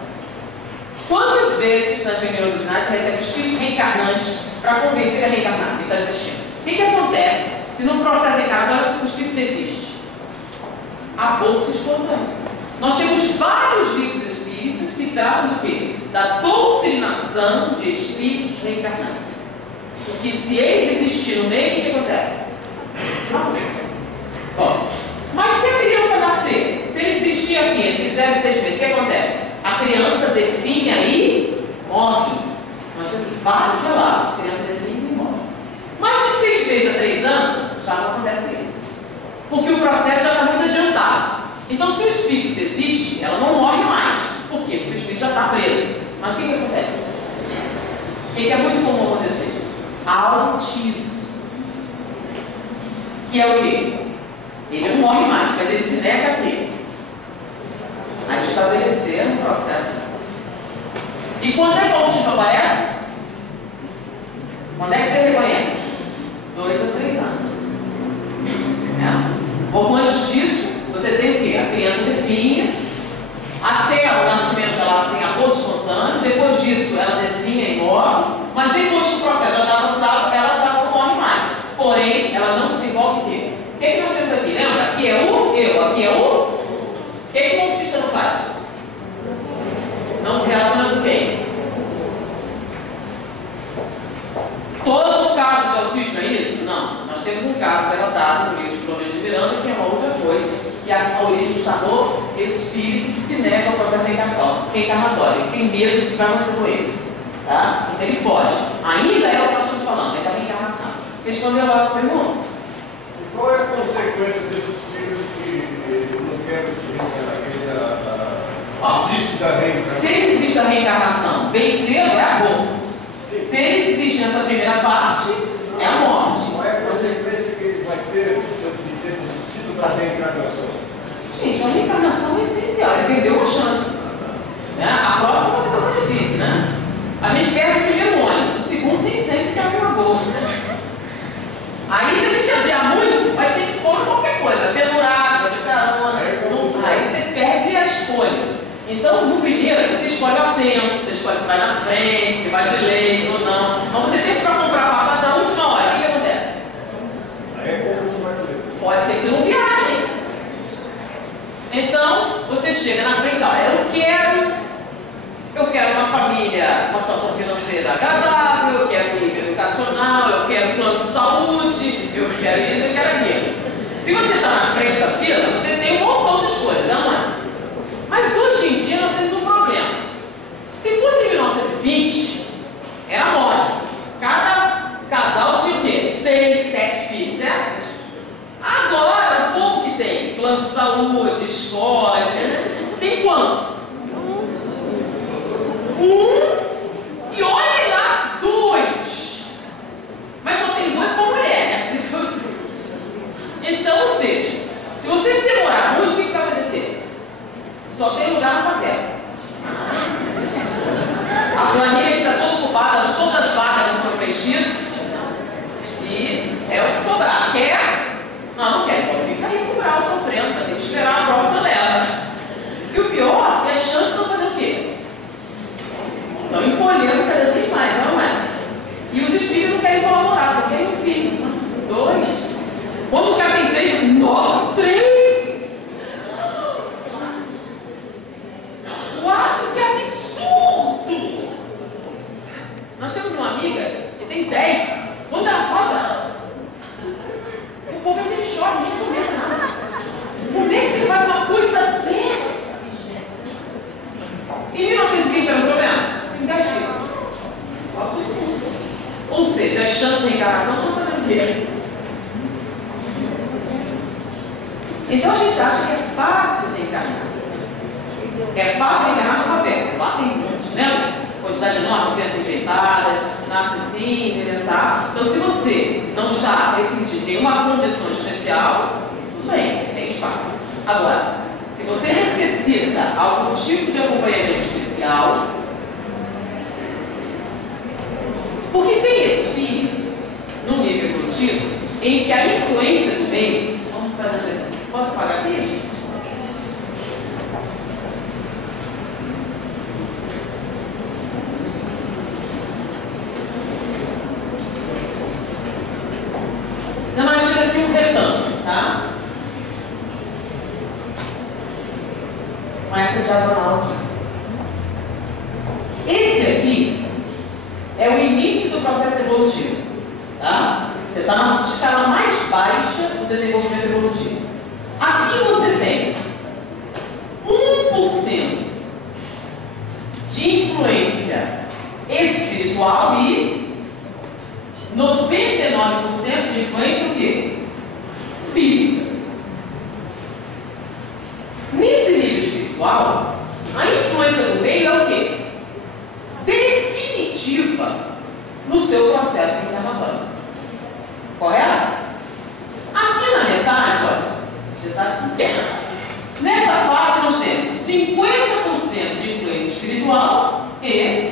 Quantas vezes nas reuniões ordinárias você recebe o espírito reencarnante para convencer ele a reencarnar, que está desistindo? O que acontece se no processo reencarnatório o espírito desiste? Aborto espontâneo. Nós temos vários livros espíritos que tratam do quê? Da doutrinação de espíritos reencarnantes. Porque se ele desistir no meio, o que acontece? Bom, mas se a criança nascer, se ele desistir aqui entre 0 e 6 meses, o que acontece? A criança define aí, morre. Nós temos vários relatos, a criança define e morre. Mais de 6 meses a 3 anos, já não acontece isso. Porque o processo já está muito adiantado. Então, se o espírito desiste, ela não morre mais. Por quê? Porque o espírito já está preso. Mas o que acontece? O que é muito comum acontecer? Autismo. Que é o quê? Ele não morre mais, mas ele se nega a quê? A estabelecer um processo. E quando é que o autismo aparece? Quando é que você reconhece? 2 a 3 anos. Um pouco antes disso, você tem o quê? A criança definha, até o nascimento ela tem aborto espontâneo, depois disso ela definha e morre, mas depois que o processo já está avançado, ela já não morre mais. Porém, ela não desenvolve o quê? O que nós temos aqui? Lembra? Aqui é o eu, aqui é o... O que o autista não faz? Não se relaciona com quem? Todo caso de autismo é isso? Não. Nós temos um caso relatado no livro de Floriano de Miranda, que é uma outra coisa, que a origem está no espírito que se nega ao processo reencarnatório. Ele tem medo do que vai acontecer com ele. Tá? Então ele foge. Ainda é o que nós estamos falando, é da reencarnação. Respondeu a nossa pergunta? E qual é a consequência desse espírito que não quer se reencarnar? Desiste da reencarnação? Se ele desiste da reencarnação bem cedo, é aborto. Se ele desiste nessa primeira parte, é a morte. Qual é a consequência que ele vai ter de ter desistido da reencarnação? Gente, a reencarnação é essencial, ele perdeu uma chance. Né? A próxima vai ser mais difícil, né? A gente perde o primeiro ônibus, o segundo nem sempre tem uma boa, né? Aí se a gente adiar muito, vai ter que pôr qualquer coisa, pendurado, de carona, aí você perde a escolha. Então, no primeiro, você escolhe o assento, você escolhe se vai na frente, se vai de leito ou não. Mas você deixa para comprar a passagem na última hora, o que acontece? Pode ser que você não viaje. Então, você chega na frente e fala, eu quero uma família, uma situação financeira agradável, eu quero nível educacional, eu quero plano de saúde, eu quero isso, eu quero aquilo. Se você está na frente da fila, você tem um montão de escolhas, não é? Mas hoje em dia nós temos um problema. Se fosse em 1920, era mole. Cada casal tinha o quê? 6, 7 filhos, certo? Agora, o povo que tem plano de saúde, escola, tem quanto? 1, e olha lá, 2 E os espíritos não querem colaborar, só querem um filho. 2. Quando o cara tem 3, nossa, 3! 4, que absurdo! Nós temos uma amiga que tem 10. Quando ela fala, o povo entra em choque, ninguém comenta nada. Como é que você faz uma coisa dessas? Em 1920 era um problema? Tem 10 filhos. Ou seja, as chances de reencarnação estão fazendo o quê? Então a gente acha que é fácil reencarnar. É fácil reencarnar na favela. Lá tem um monte, né? Quantidade enorme, criança enfeitada, nasce assim, interessar. Então, se você não está em uma condição especial, tudo bem, tem espaço. Agora, se você necessita algum tipo de acompanhamento especial, porque tem espíritos no nível evolutivo em que a influência do meio. Vamos para a posso pagar aqui? Não, mas chega aqui um retângulo, tá? Com essa diagonal aqui. Esse aqui é o início do processo evolutivo, tá? Você está na escala mais baixa do desenvolvimento evolutivo. Aqui você tem 1% de influência espiritual e 99% de influência o quê? Física. Nesse nível espiritual, a influência do meio é o quê? Definitiva no seu processo encarnatório. Correto? Aqui na metade, olha, você está aqui. Nessa fase nós temos 50% de influência espiritual e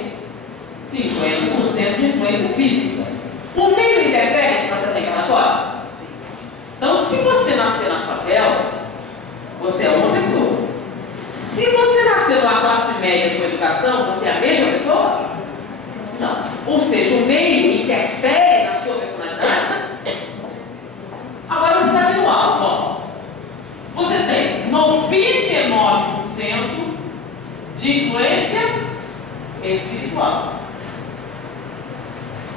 50% de influência física. O meio interfere nesse processo encarnatório? Sim. Então, se você nascer na favela, você é uma pessoa. Se você nascer numa classe média com educação, você é a mesma pessoa? Não. Ou seja, o meio interfere na sua personalidade? Agora você está aqui no alto, ó. Você tem 99% de influência espiritual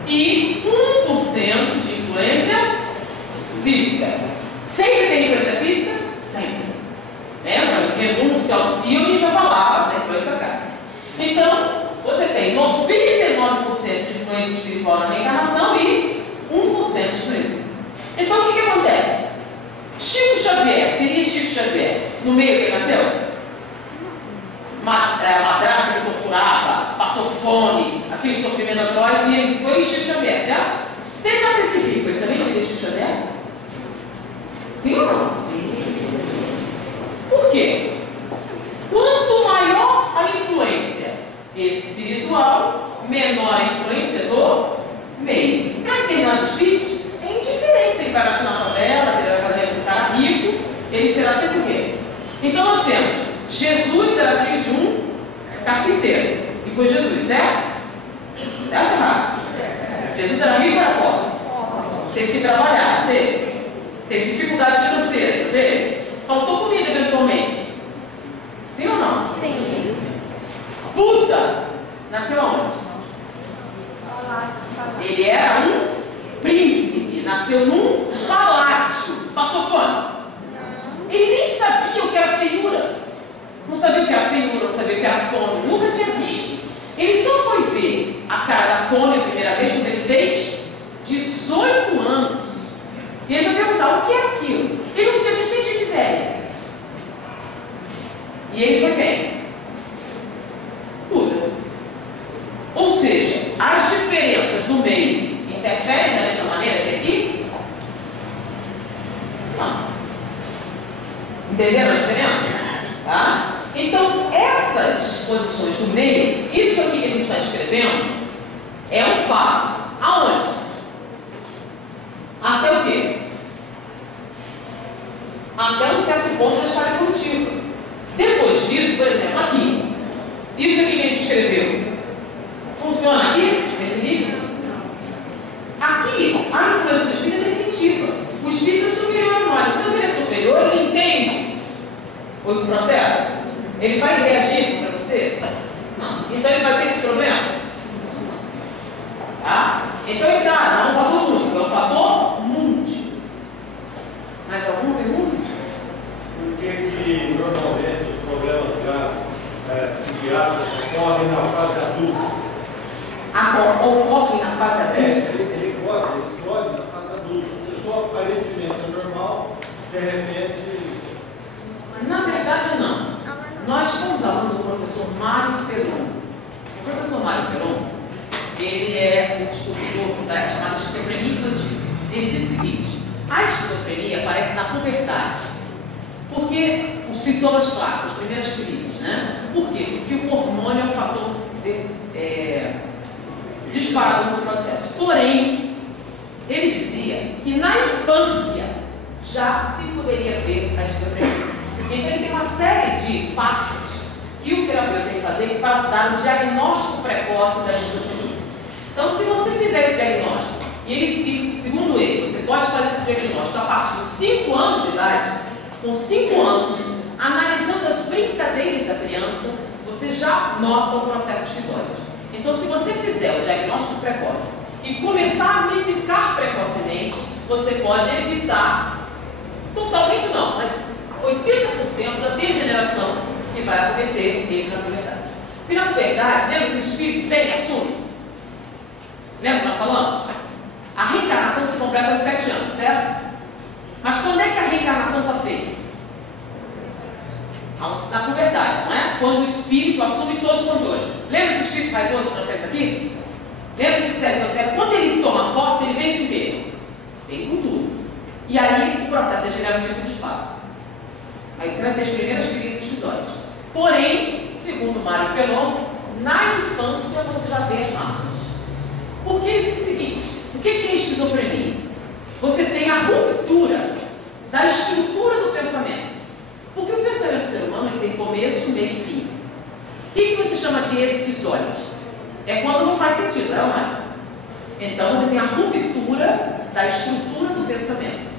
e 1% de influência física. Sempre tem influência física? Sempre. Lembra? Renúncia, auxílio, já falava da influência cá. Então, você tem 99% de influência espiritual na reencarnação e 1% de influência. Então, o que acontece? Chico Xavier, seria Chico Xavier no meio que ele nasceu? Madrasta que torturava, passou fome, aquele sofrimento atroz, e ele foi Chico Xavier, certo? Se ele nascesse rico, ele também seria Chico Xavier? Sim ou não? Sim. Por quê? Quanto maior a influência espiritual, menor a influência do meio. Para determinados espíritos, é indiferente se ele vai nascer na favela, se ele vai fazer um cara rico, ele será sempre o quê? Então nós temos, Jesus era filho de um carpinteiro, e foi Jesus, certo? Certo ou errado? Jesus era rico ou era pobre? Teve que trabalhar, teve dificuldade financeira, teve? Faltou comida eventualmente. Sim ou não? Sim. Buda nasceu aonde? Ele era um príncipe, nasceu num palácio. Passou fome? Ele nem sabia o que era feiura. Não sabia o que era feiura, não sabia o que era fome. Nunca tinha visto. Ele só foi ver a cara da fome a primeira vez quando ele fez 18 anos. E ele foi perguntar o que era aquilo. Ele não tinha visto nem gente velha. E ele foi quem? Buda. Ou seja, as diferenças do meio interferem da mesma maneira que aqui? Não. Entenderam a diferença? Tá? Então, essas posições do meio, isso aqui que a gente está escrevendo, é um fato. Aonde? Até o quê? Até um certo ponto da escala evolutiva. Depois disso, por exemplo, aqui, isso aqui que a gente escreveu, funciona aqui, nesse nível? Ele vai reagir contra você? Não. Então ele vai ter esses problemas? Tá? Então ele tá, não é um fator único, é um fator múltiplo. Mais alguma pergunta? Por que normalmente os problemas graves psiquiátricos ocorrem na fase adulta? Ocorrem na fase adulta? Ele explode na fase adulta. A pessoa aparentemente é normal, de repente. Na verdade, não. Nós fomos alunos do professor Mário Pelon. O professor Mário Pelon, ele é o descobridor da chamada esquizofrenia infantil. Ele diz o seguinte: a esquizofrenia aparece na puberdade. Porque os sintomas clássicos, as primeiras crises, né? Por quê? Porque o hormônio é um fator disparador no processo. Porém, ele dizia que na infância já se poderia ver a esquizofrenia. Então ele tem uma série de passos que o terapeuta tem que fazer para dar um diagnóstico precoce da esquizofrenia. Então, se você fizer esse diagnóstico, e segundo ele, você pode fazer esse diagnóstico a partir de 5 anos de idade, com 5 anos, analisando as brincadeiras da criança, você já nota o processo esquizóide. Então, se você fizer o diagnóstico precoce e começar a medicar precocemente, você pode evitar, totalmente não, mas 80% da degeneração que vai acontecer ele na puberdade. E na puberdade, lembra que o espírito vem e assume? Lembra que nós falamos? A reencarnação se completa aos 7 anos, certo? Mas quando é que a reencarnação está feita? Na puberdade, não é? Quando o espírito assume todo o controle. Lembra esse espírito raivoso que nós temos aqui? Lembra esse cérebro? Quando ele toma posse, ele vem com o quê? Vem com tudo. E aí o processo degenerativo dispara. Aí você vai ter as primeiras crises esquizoides. Porém, segundo Mário Pelon, na infância você já vê as marcas. Porque ele diz o seguinte: o que é esquizofrenia? Você tem a ruptura da estrutura do pensamento. Porque o pensamento do ser humano ele tem começo, meio e fim. O que você chama de esquizoide? É quando não faz sentido, não é? Então você tem a ruptura da estrutura do pensamento.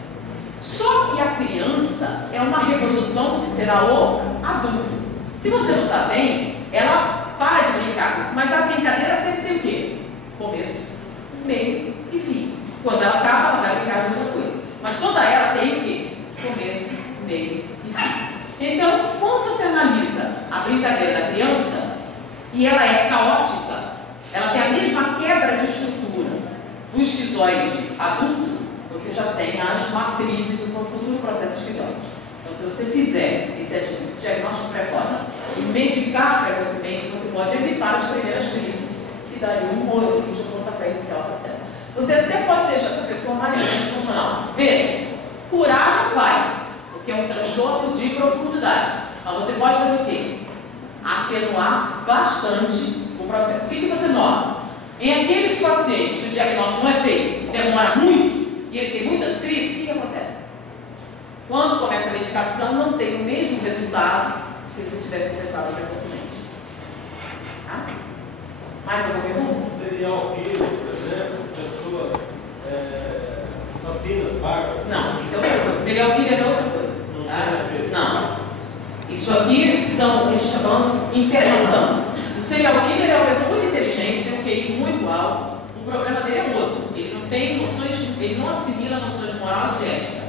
Só que a criança é uma reprodução do que será o adulto. Se você não está bem, ela para de brincar. Mas a brincadeira sempre tem o quê? Começo, meio e fim. Quando ela acaba, ela vai brincar de outra coisa. Mas toda ela tem o quê? Começo, meio e fim. Então, quando você analisa a brincadeira da criança, e ela é caótica, ela tem a mesma quebra de estrutura do esquizoide adulto, você já tem as matrizes do futuro processo esquizoide. Então, se você fizer esse diagnóstico precoce e medicar precocemente, você pode evitar as primeiras crises que dariam um molho de pontapé inicial para certo. Você até pode deixar essa pessoa mais ou menos funcional. Veja, curar não vai, porque é um transtorno de profundidade. Mas você pode fazer o quê? Atenuar bastante o processo. O que você nota? Em aqueles pacientes que o diagnóstico não é feito, demora muito, e ele tem muitas crises, o que acontece? Quando começa a medicação, não tem o mesmo resultado que se tivesse começado precocemente. Tá? Mais alguma pergunta? Serial killer, por exemplo, pessoas assassinas, bárbaras. Não, isso é outra coisa. Serial killer é outra coisa. Tá? Não. Isso aqui são o que a gente está falando internação. O serial killer é uma pessoa muito inteligente, tem um QI muito alto. O problema dele é outro. Ele não tem noções, ele não assimila noções de moral e de ética.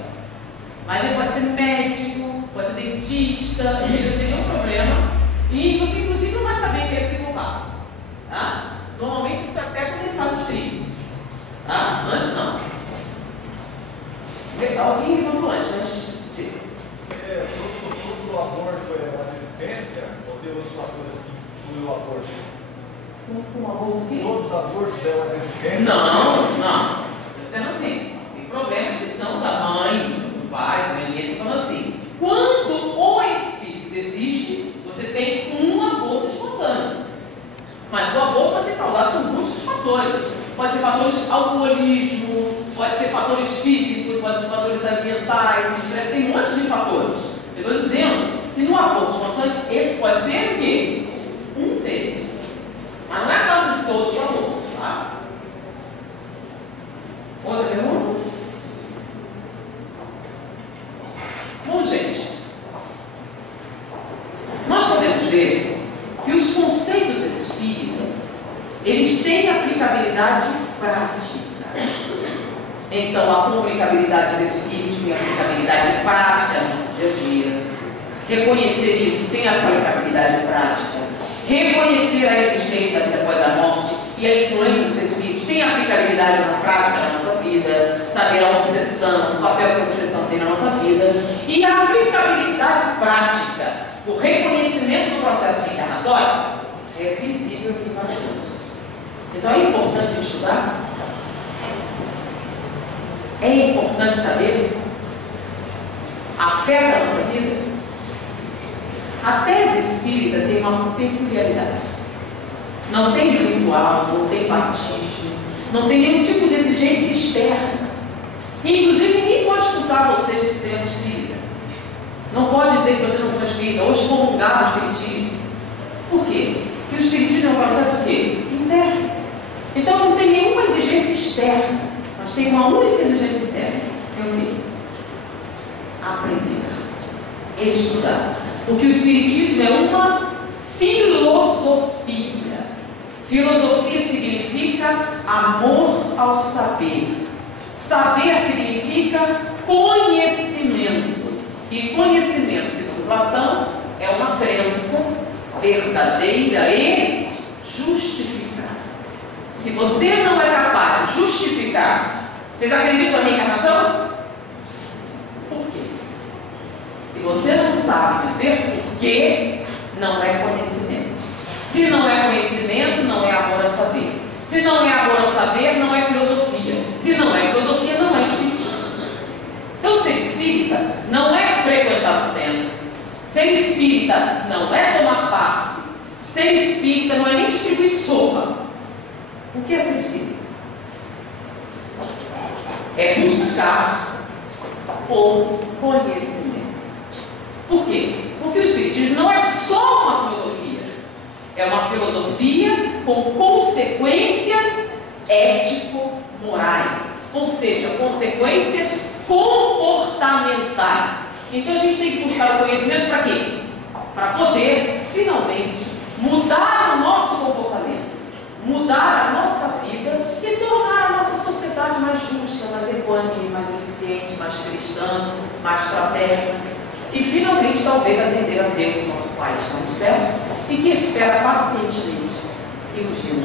Mas ele pode ser médico, pode ser dentista, ele não tem nenhum problema. E você, inclusive, não vai saber que ele é psicopata. Tá? Normalmente, isso até quando ele faz os crimes. Tá? Antes, não. Alguém levantou antes, mas... Tudo do aborto é a resistência? Ou tem outros fatores que incluem o aborto? Um aborto aqui? Todos os abortos é uma resistência? Não. Estou dizendo assim, tem problemas que são da mãe, do pai, do ninguém está falando assim. Quando o espírito existe, você tem um aborto espontâneo. Mas o aborto pode ser causado por múltiplos fatores. Pode ser fatores alcoolismo, pode ser fatores físicos, pode ser fatores ambientais, tem um monte de fatores. Eu estou dizendo que no aborto espontâneo, esse pode ser o quê? Um deles. Mas não é a causa de todos os abortos, tá? Outra pergunta? Bom, gente, nós podemos aplicabilidade prática. Então, a comunicabilidade dos espíritos tem aplicabilidade prática no nosso dia a dia. Reconhecer isso tem aplicabilidade prática. Reconhecer a existência da vida após a morte e a influência dos espíritos tem aplicabilidade na prática na nossa vida. Saber a obsessão, o papel que a obsessão tem na nossa vida. E a aplicabilidade prática, o reconhecimento do processo reencarnatório, é visível aqui para nós. Então é importante estudar. É importante saber a fé da nossa vida. A tese espírita tem uma peculiaridade. Não tem ritual, não tem batismo, não tem nenhum tipo de exigência externa. Inclusive, ninguém pode expulsar você do centro espírita. Não pode dizer que você não é espírita ou excomungar o espiritismo. Por quê? Porque o espiritismo é um processo o quê? Interno. Então não tem nenhuma exigência externa, mas tem uma única exigência interna. É o quê? Aprender. Estudar. Porque o espiritismo é uma filosofia. Filosofia significa amor ao saber. Saber significa conhecimento. E conhecimento, segundo Platão, é uma crença verdadeira e justificada. Se você não é capaz de justificar, vocês acreditam na reencarnação? Por quê? Se você não sabe dizer por quê, não é conhecimento. Se não é conhecimento, não é amor ao saber. Se não é amor ao saber, não é filosofia. Se não é filosofia, não é espiritismo. Então, ser espírita não é frequentar o centro. Ser espírita não é tomar passe. Ser espírita não é nem distribuir sopa. O que é ser espírita? É buscar o conhecimento. Por quê? Porque o espiritismo não é só uma filosofia. É uma filosofia com consequências ético-morais. Ou seja, consequências comportamentais. Então a gente tem que buscar o conhecimento para quê? Para poder, finalmente, mudar o nosso comportamento, mudar a nossa vida e tornar a nossa sociedade mais justa, mais equânime, mais eficiente, mais cristã, mais fraterna. E finalmente, talvez, atender a Deus, nosso Pai que está no céu, e que espera pacientemente que nos dias de